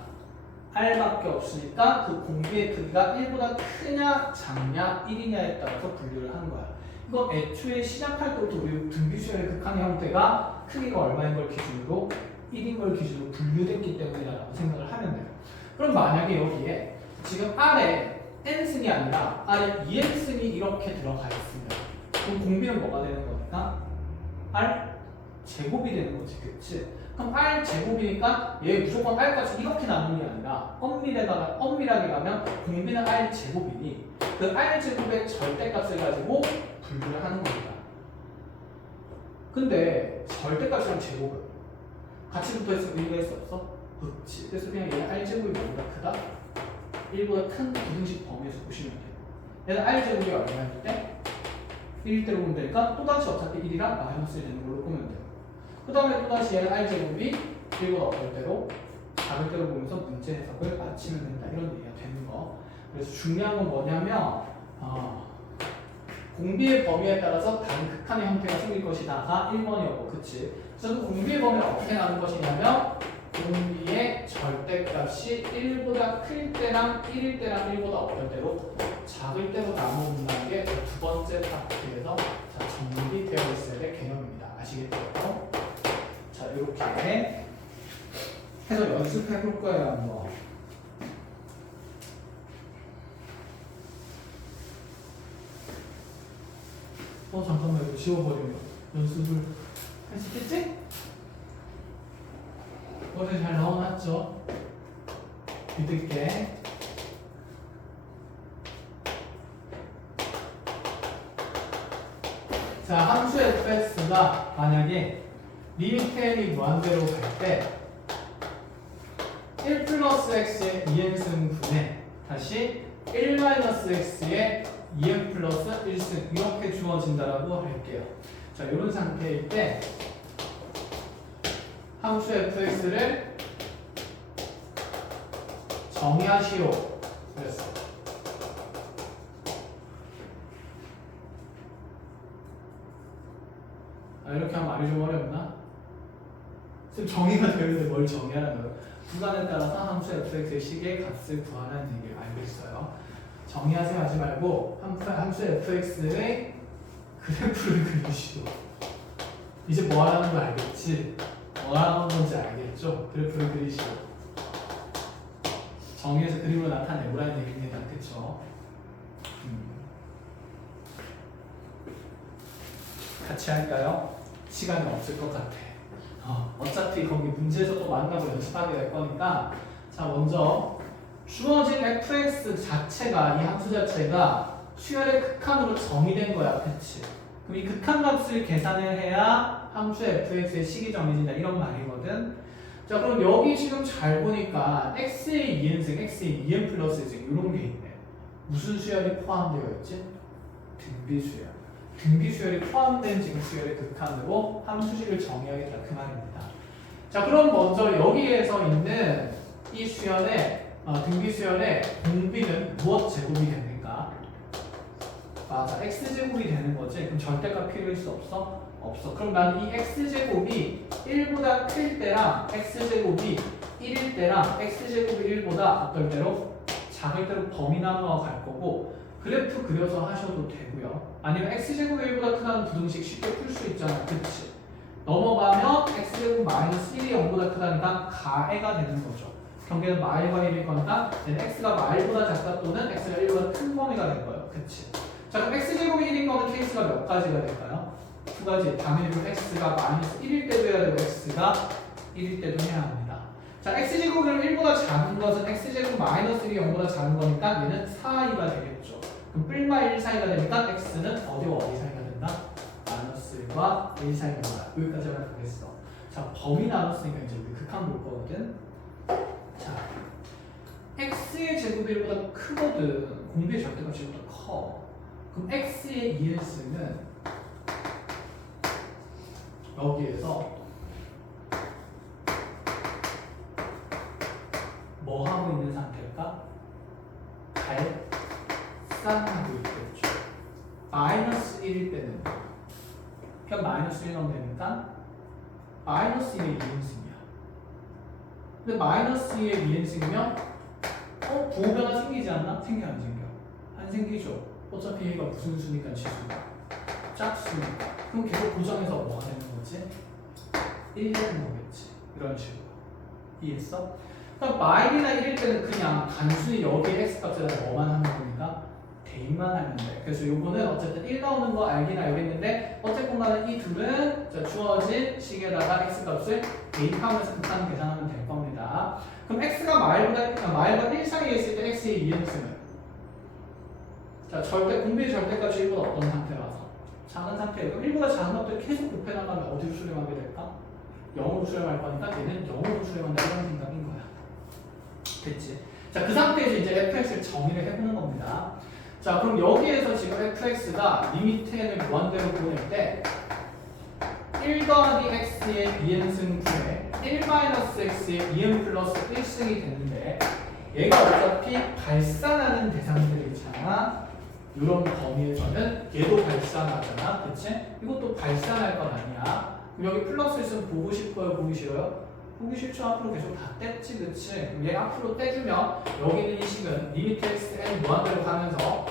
R밖에 없으니까 그 공비의 크기가 1보다 크냐 작냐 1이냐에 따라서 분류를 하는 거야. 이거 애초에 시작할 때부터 우리 등비수열의 극한의 형태가 크기가 얼마인 걸 기준으로 1인 걸 기준으로 분류됐기 때문이라고 생각을 하면 돼요. 그럼 만약에 여기에 지금 R에 n승이 아니라 R에 2n승이 이렇게 들어가 있으면 그럼 공비는 뭐가 되는 거니까? R 제곱이 되는 거지, 그치? 그럼 R 제곱이니까 얘 무조건 R까지 이렇게 나누는 게 아니라 엄밀하게 가면 공비는 R 제곱이니 그 R 제곱의 절대값을 가지고 분류를 하는 겁니다. 근데 절대값이랑 제곱은 같이 붙어있으면 의미가 있어 없어? 없지. 그래서 그냥 얘는 R 제곱이 뭐보다 크다? 1보다 큰 부등식 범위에서 보시면 돼요. 얘는 R 제곱이 얼마일 때? 1일 때로 보면 되니까 또다시 어차피 1이랑 마이너스 1 되는 걸로 보면 돼요. 그 다음에 또다시 얘는 R 제곱이 1보다 어떨 때로? 작을 때로 보면서 문제 해석을 마치면 된다. 이런 얘기가 되는 거. 그래서 중요한 건 뭐냐면 공비의 범위에 따라서 다른 극한의 형태가 생길 것이다가 1번이었고, 그치? 그래서 그 공비의 범위를 어떻게 나눈 것이냐면 공비의 절대값이 1보다 클 때랑 1일 때랑 1보다 어떨 때로 작을 때로 나눠본다는 게 두 번째 파트에서 정리되어 있어야 될 개념입니다. 아시겠죠? 자, 이렇게 해서 연습해 볼 거예요, 한번. 잠깐만, 이거 지워버리면 연습을 할 수 있겠지? 어제 잘 넣어놨죠? 믿을게. 자, 함수 fx가 만약에 리미트 n이 무한대로 갈 때 1 플러스 x의 2n승분에 다시 1 마이너스 x의 2n 플러스 1승 이렇게 주어진다라고 할게요. 자, 이런 상태일 때 함수 fx를 정의하시오 그랬어. 이렇게 하면 말이 좀 어렵나? 지금 정의가 되는데 뭘 정의하는 거예요? 구간에 따라서 함수 fx의 식의 값을 구하라는 얘기를 알고 있어요. 정의하세요 하지 말고 함수 fx의 그래프를 그리시오. 이제 뭐 하라는 거 알겠지? 뭐 하라는 건지 알겠죠? 그래프를 그리시오. 정의해서 그림으로 나타내보라는 얘기입니다. 그쵸? 같이 할까요? 시간이 없을 것 같아. 어차피 거기 문제에서 또 만나고 연습하게 될 거니까. 자, 먼저 주어진 fx 자체가, 이 함수 자체가 수열의 극한으로 정의된 거야. 그치? 그럼 이 극한값을 계산을 해야 함수 fx의 식이 정해진다. 이런 말이거든. 자, 그럼 여기 지금 잘 보니까 x의 2n승, x의 2n 플러스 1승 이런 게 있네. 무슨 수열이 포함되어 있지? 등비수열. 등비수열이 포함된 지금 수열의 극한으로 함수식을 정의하겠다. 그 말입니다. 자, 그럼 먼저 여기에서 있는 이 수열의 등비수열의 공비는 무엇 제곱이 됩니까? 맞아, x제곱이 되는 거지. 그럼 절대값 필요할 수 없어? 없어. 그럼 나는 이 x제곱이 1보다 클 때랑 x제곱이 1일 때랑 x제곱이 1보다 어떨 때로? 작을 때로 범위 나누어 갈 거고 그래프 그려서 하셔도 되고요. 아니면 x제곱이 1보다 크다는 부등식 쉽게 풀 수 있잖아. 그치? 넘어가면 x제곱 마이너스 1이 0보다 크다니까 가해가 되는 거죠. 경계는 마일과 1일 거니까 얘는 x가 마일보다 작다 또는 x가 1보다 큰 범위가 될 거예요. 그치? 자, 그럼 x제곱이 1인 거는 케이스가 몇 가지가 될까요? 두 가지. 당연히 x가 마이너스 1일 때도 해야 되고 x가 1일 때도 해야 합니다. 자, x제곱이 1보다 작은 것은 x제곱 마이너스 1이 0보다 작은 거니까 얘는 4i가 되겠죠. 그럼 뿔마 1 사이가 되니까 x는 어디와 어디 사이가 된다? 마이너스 1과 1 사이가 된다. 여기까지만 보겠어. 자, 범위 나눴으니까 이제 우리 극한 볼 거거든. 자, x의 제곱이 1보다 크거든. 공비의 절대값이 1보다 커. 그럼 x의 2n승은 여기에서 뭐 하고 있는 상태일까? 발산하고 있겠죠. 마이너스 1일 때는 그럼 마이너스 1 넣으면 되니까 마이너스 1의 2인승이야. 근데 마이너스 2의 2인승이면 부호변화 생기지 않나? 생겨 안 생겨? 안 생기죠. 어차피 얘가 무슨 수니까 지수가 짝수니까. 그럼 계속 고정해서 뭐가 되는 거지? 1 되는 거겠지. 이런 식으로. 이해했어? 그럼 마일이나 1일 때는 그냥 단순히 여기에 x값에다 뭐만 하는 거니까 대입만 하면 돼. 그래서 요거는 어쨌든 1 나오는 거 알긴 알겠는데 어쨌건 간에 이 둘은 주어진 식에다가 x값을 대입하면서 극한 계산하면 될 겁니다. 그럼 x가 마일과 1 사이에 있을 때 x의 2인승은 절대 공비의 절대값이 1보다 어떤 상태라서 작은 상태예요. 그럼 1보다 작은 것들 계속 곱해 나가면 어디로 수렴하게 될까? 0으로 수렴할 거니까 얘는 0으로 수렴한다 이런 생각인 거야. 됐지? 자, 그 상태에서 이제 fx를 정의를 해보는 겁니다. 자, 그럼 여기에서 지금 fx가 리미트 n을 무한대로 보낼 때 1 더하기 x의 2n승분의 1-x의 2n 플러스 1승이 되는데 얘가 어차피 발산하는 대상들이잖아. 이런 범위에서는 얘도 발산하잖아. 그치? 이것도 발산할 건 아니야. 그럼 여기 플러스 있으면 보고 싶어요? 보기 싫어요? 보기 싫죠. 앞으로 계속 다 뗐지. 그치? 그럼 얘 앞으로 떼주면 여기 있는 이 식은 리미트 xn 무한대로 가면서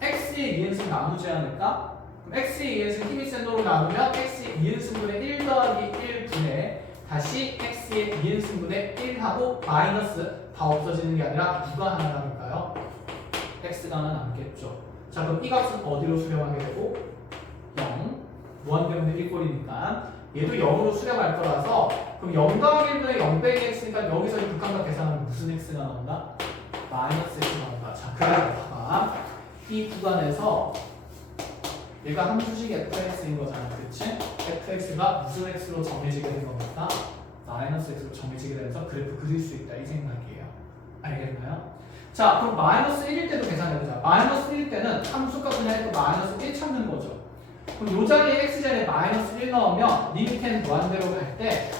x의 2n승 나누지 않을까? 그럼 x의 2n승 힘이 센 도로 나누면 x의 2n승분의 1 더하기 1분의 다시 x의 2n승분의 1하고 마이너스 다 없어지는 게 아니라 누가 하나 남을까요? x가 하나 남겠죠. 자, 그럼 이 값은 어디로 수렴하게 되고? 0 무한대분의 1꼴이니까 얘도 0으로 수렴할 거라서 그럼 0 더하기 1분의 0 빼기 x니까 여기서 이 극한값 계산하면 무슨 x가 나온다? 마이너스 x가 나온다. 자, 그래서 봐봐. 이 구간에서 얘가 함수식 fx인 거잖아. 그치? fx가 무슨 x로 정해지게 된 겁니까? 마이너스 x로 정해지게 되면서 그래프 그릴 수 있다 이 생각이에요. 알겠나요? 자, 그럼 마이너스 1일 때도 계산해보자. 마이너스 1일 때는 함수값 그냥 해도 마이너스 1 찾는 거죠. 그럼 이 자리에 x자리에 마이너스 1 넣으면 리미트는 무한대로 갈 때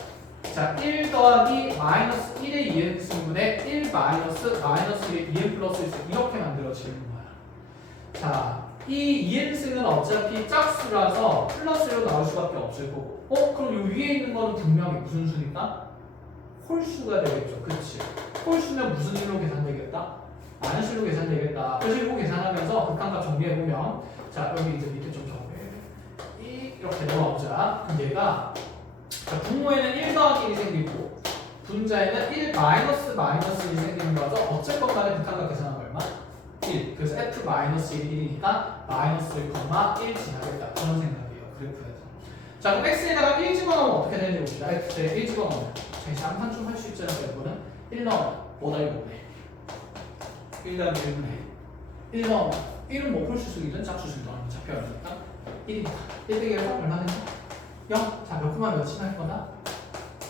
자, 1 더하기 마이너스 1의 2n승분의 1 마이너스 1의 2n 플러스 1 이렇게 만들어지는 거야. 자, 이 2n승은 어차피 짝수라서 플러스로 나올 수밖에 없을 거고 그럼 요 위에 있는 거는 분명히 무슨 수니까? 홀수가 되겠죠. 그치? 홀수면 무슨 일로 계산되겠다? 마이너스로 계산되겠다. 그래서 이거 계산하면서 극한값 정리해보면 자, 여기 이제 밑에 좀 정리해. 이렇게 넣어보자. 그럼 얘가 자, 분모에는 1 더하기 1이 생기고 분자에는 1 마이너스 1이 생기는 거라서 어쨌건 간에 극한값 계산하면 얼마? 1. 그래서 f 마이너스 1이 1이니까 마이너스 1, 1 지나겠다. 그런 생각이에요. 그래프에서. 자, 그럼 x에다가 1 집어넣으면 어떻게 되는지 봅시다. x에 1 집어넣으면 자, 한판 좀 할 수 있잖아요. 이거는 1 넣으면 뭐다 이거네. 1 더하기 1분의 1 넣으면 1은 뭐 홀수수이든 짝수수이든 잡혀가니까 1이다. 1 빼기 1은 얼마 되냐? 0. 자, 몇 콤마 몇이 할 거다?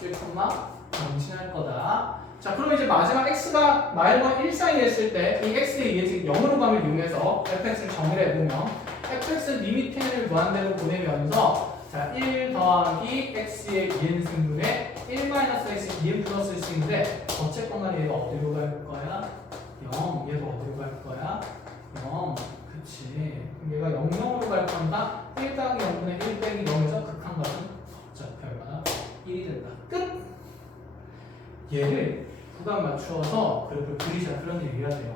1 콤마 0이 할 거다. 자, 그럼 이제 마지막 x가 마일과 1 사이에 있을 때 이 x의 2n승 0으로 가면 이용해서 fx를 정의를 해보면 fx는 리미트 n을 무한대로 보내면서 자, 1 더하기 x의 2n승분의 1-x의 2n 플러스 1인데 어쨌건 간에 얘가 어디로 갈 거야? 0. 얘도 어디로 갈 거야? 0. 그치. 그럼 얘가 0, 0으로 갈 거니까 1 더하기 0분의 1 빼기 0에서 극한값은 어차피 얼마나? 1이 된다. 끝! 얘를 구간 맞추어서 그래프를 그리자 그런 얘기가 돼요.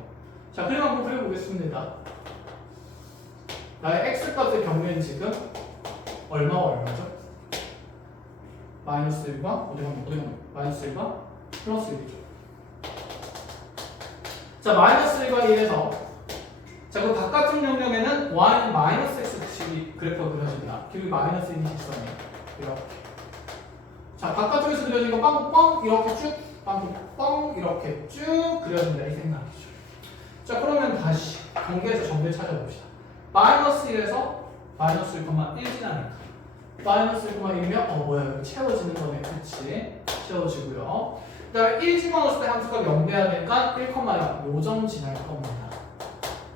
자, 그럼 한번 그려보겠습니다. 나의 x값의 경우에는 지금 얼마와 얼마죠? 마이너스 1과 어디 가면 마이너스 1과 플러스 1이죠. 자, 마이너스 1과 1에서 자, 그 바깥쪽 영역에는 y는 마이너스 x축이 그래프가 그려진다. 길이 마이너스 1이 직선이에요. 이렇게. 자, 바깥쪽에서 그려진 거 빵빵 이렇게 쭉 빵빵 이렇게 쭉 그려진다 이 생각이죠. 자, 그러면 다시 경계에서 정배 찾아봅시다. 마이너스 1에서 마이너스 1,1 지나니까 마이너스 1,1이면 뭐야 여기 채워지는 거네. 그치? 채워지고요. 그 다음에 1 집어넣었을 때 함수가 0 돼야 되니까 1,0 요점 지날 겁니다.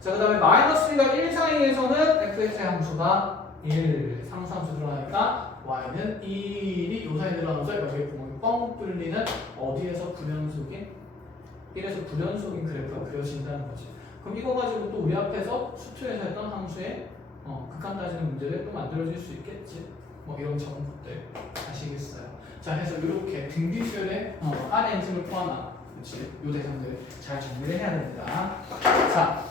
자, 그 다음에 마이너스 1과 1 사이에서는 fx의 함수가 1 상수함수 들어가니까 y는 1이 요 사이에 들어가면서 여기에 구멍이 뻥 뚫리는 어디에서 불연속인 1에서 불연속인 그래프가 그려진다는 거지. 그럼 이거 가지고 또 우리 앞에서 수투에서 했던 함수의 극한 따지는 문제를 또 만들어질 수 있겠지. 뭐 이런 정보들 아시겠어요? 자, 해서 이렇게 등비수열의 R의 n승을 포함한 그렇지? 요 대상들 잘 정리를 해야 됩니다. 자,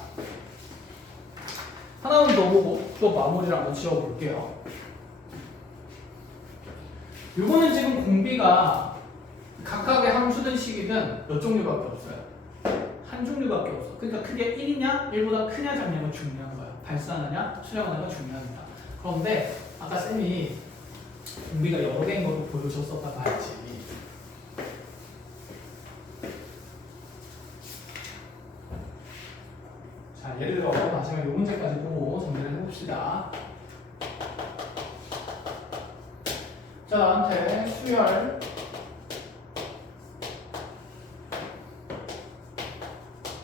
하나만 더 보고 또 마무리를 한번 지어볼게요. 요거는 지금 공비가 각각의 함수든 식이든 몇 종류밖에 없어요. 한 종류밖에 없어. 그러니까 그게 1이냐, 1보다 크냐 작냐가 중요한 거야. 발산하냐, 수렴하냐가 중요합니다. 그런데 아까 쌤이 공비가 여러 개인 것도 보여줬었단 말이지. 자, 예를 들어 마지막에 이 문제까지 보고 정리를 해봅시다. 자, 나한테 수열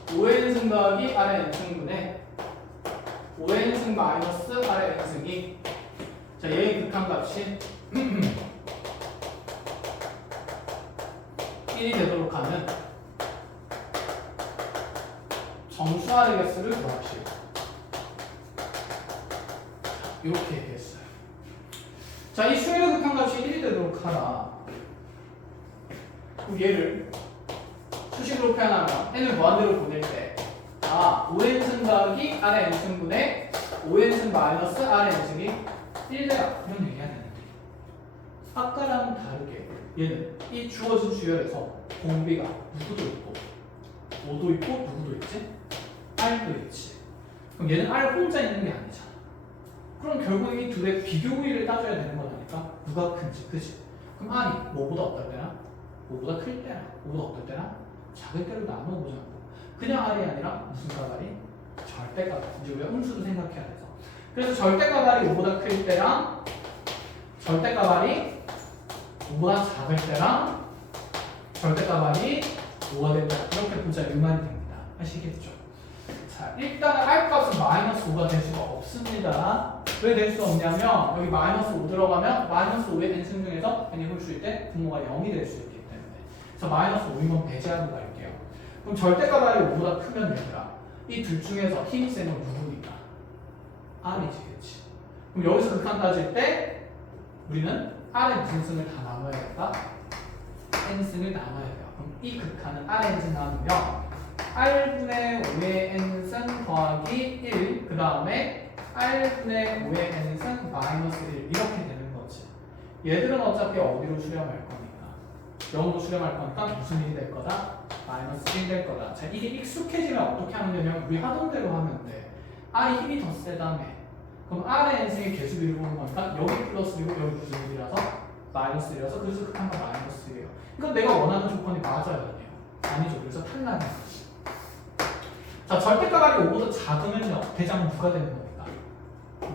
5의 n승 더하기 R의 n승분의 5의 n승 마이너스 R의 n승이 자, 얘의 극한값이 1이 되도록 하는 정수 R의 개수를 구합시오. 이렇게 얘기했어요. 자, 이 수열의 극한값이 1이 되도록 하라. 그럼 얘를 수식으로 표현하면 n을 무한대로 보낼 때 5n승 더하기 R의 n승분의 5n승 마이너스 R의 n승이 1대라 이런 얘기가 되는데 아까랑 다르게 얘는 이 주어진 수열에서 공비가 누구도 있고 5도 있고 누구도 있지? R도 있지. 그럼 얘는 R 혼자 있는 게 아니잖아. 그럼 결국 이 둘의 비교 우위를 따져야 되는 거니까 누가 큰지, 그치? 그럼 R이 뭐보다 어떨 때나? 뭐보다 클 때나? 뭐보다 어떨 때나? 작을 때로 나눠보자고. 그냥 R이 아니라 무슨 가발이? 절대가발. 이제 우리가 음수도 생각해야 돼서. 그래서 절대가발이 5보다 클 때랑 절대가발이 5보다 작을 때랑 절대가발이 5가 될 때 이렇게 보자 이 말이 됩니다. 아시겠죠? 자, 일단 R 값은 마이너스 5가 될 수가 없습니다. 왜 될 수 없냐면 여기 마이너스 5 들어가면 마이너스 5의 n승 중에서 n이 홀수일 때 분모가 0이 될 수 있기 때문에 그래서 마이너스 5인 건 배제하고 갈게요. 그럼 절대가발이 5보다 크면 얘들아 이 둘 중에서 힘이 센 건 누구니까? R이지, 그치? 그럼 여기서 극한 따질 때 우리는 R의 무슨 승을 다 나눠야겠다? n승을 나눠야 돼요. 그럼 이 극한은 R의 n승 나누면 R분의 5의 n승 더하기 1 그 다음에 R분의 5의 n승 마이너스 1 이렇게 되는 거지. 얘들은 어차피 어디로 수렴할 거니까 0으로 수렴할 거니까 무슨 일이 될 거다? 마이너스 1 될 거다. 자, 이게 익숙해지면 어떻게 하면 되냐면 우리 하던 대로 하면 돼. R이 힘이 더 세다며. 그럼 R의 n승의 개수비를 보는 거니까 여기 플러스 1이고 여기 무슨 일이라서 마이너스 1이라서 그래서 극한가 마이너스 1이에요. 그러니까 내가 원하는 조건이 맞아요. 아니죠. 그래서 탈락인 거지. 자, 절대가발이 5보다 작으면요. 대장은 누가 되는 겁니까? 5.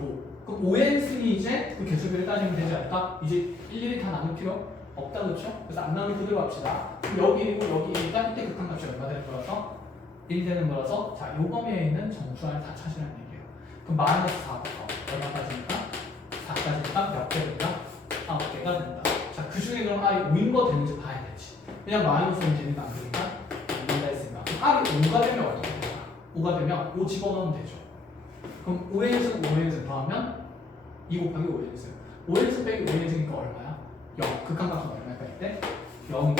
그럼 5의 n승이 이제 그 개수비를 따지면 되지 않을까? 이제 일일이 다 나눌 필요 없다, 그렇죠? 그래서 안 나누고 그대로 합시다. 여기이고 여기니까 이때 극한값이 얼마 되는 거라서 1 되는 거라서 자, 요 범위에 있는 정수안을 다 찾으라는 얘기예요. 그럼 마이너스 4부터 얼마까지니까? 4까지니까 몇 개 된다? 9개가 된다. 자, 그 중에 그럼 R이 5인 거 되는지 봐야 되지. 그냥 마이너스 5는 되니까 안 되니까 5가 했으니까 R이 5가 되면 어떻게 될까? 5가 되면 5 집어넣으면 되죠. 그럼 5의 n승 5의 n승 더하면 2 곱하기 5의 n승 5의 n승 빼기 5의 n승이니까 얼마야? 0. 극한값은 얼마일까 이때? 0이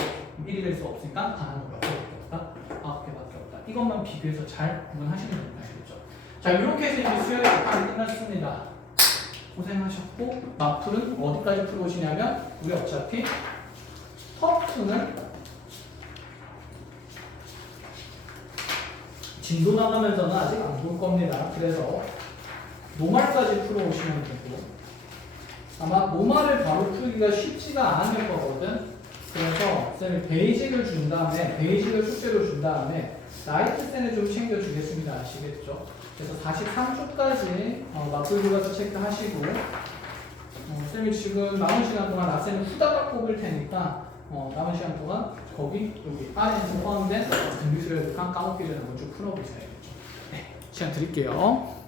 1이 될 수 없으니까 가능한 몇 개밖에 없다? 9개밖에 없다. 이것만 비교해서 잘 구분하시면 됩니다. 아시겠죠? 자, 이렇게 해서 이제 수열의 극한이 끝났습니다. 고생하셨고 마풀은 어디까지 풀고 오시냐면 우리 어차피 터프는 진도 나가면서는 아직 안 볼 겁니다. 그래서 노말까지 풀어오시면 되고 아마 노말을 바로 풀기가 쉽지가 않을 거거든. 그래서 쌤이 베이직을 준 다음에 베이직을 숙제로 준 다음에 나이트쌤을 좀 챙겨주겠습니다. 아시겠죠? 그래서 43초까지 마풀 교과서 체크하시고 쌤이 지금 남은 시간 동안 나쌤을 후다닥 뽑을 테니까 남은 시간 동안 거기 여기 R에서 포함된 등비수열 극한 까먹기 전에 먼저 풀어보셔야겠죠. 네, 시간 드릴게요.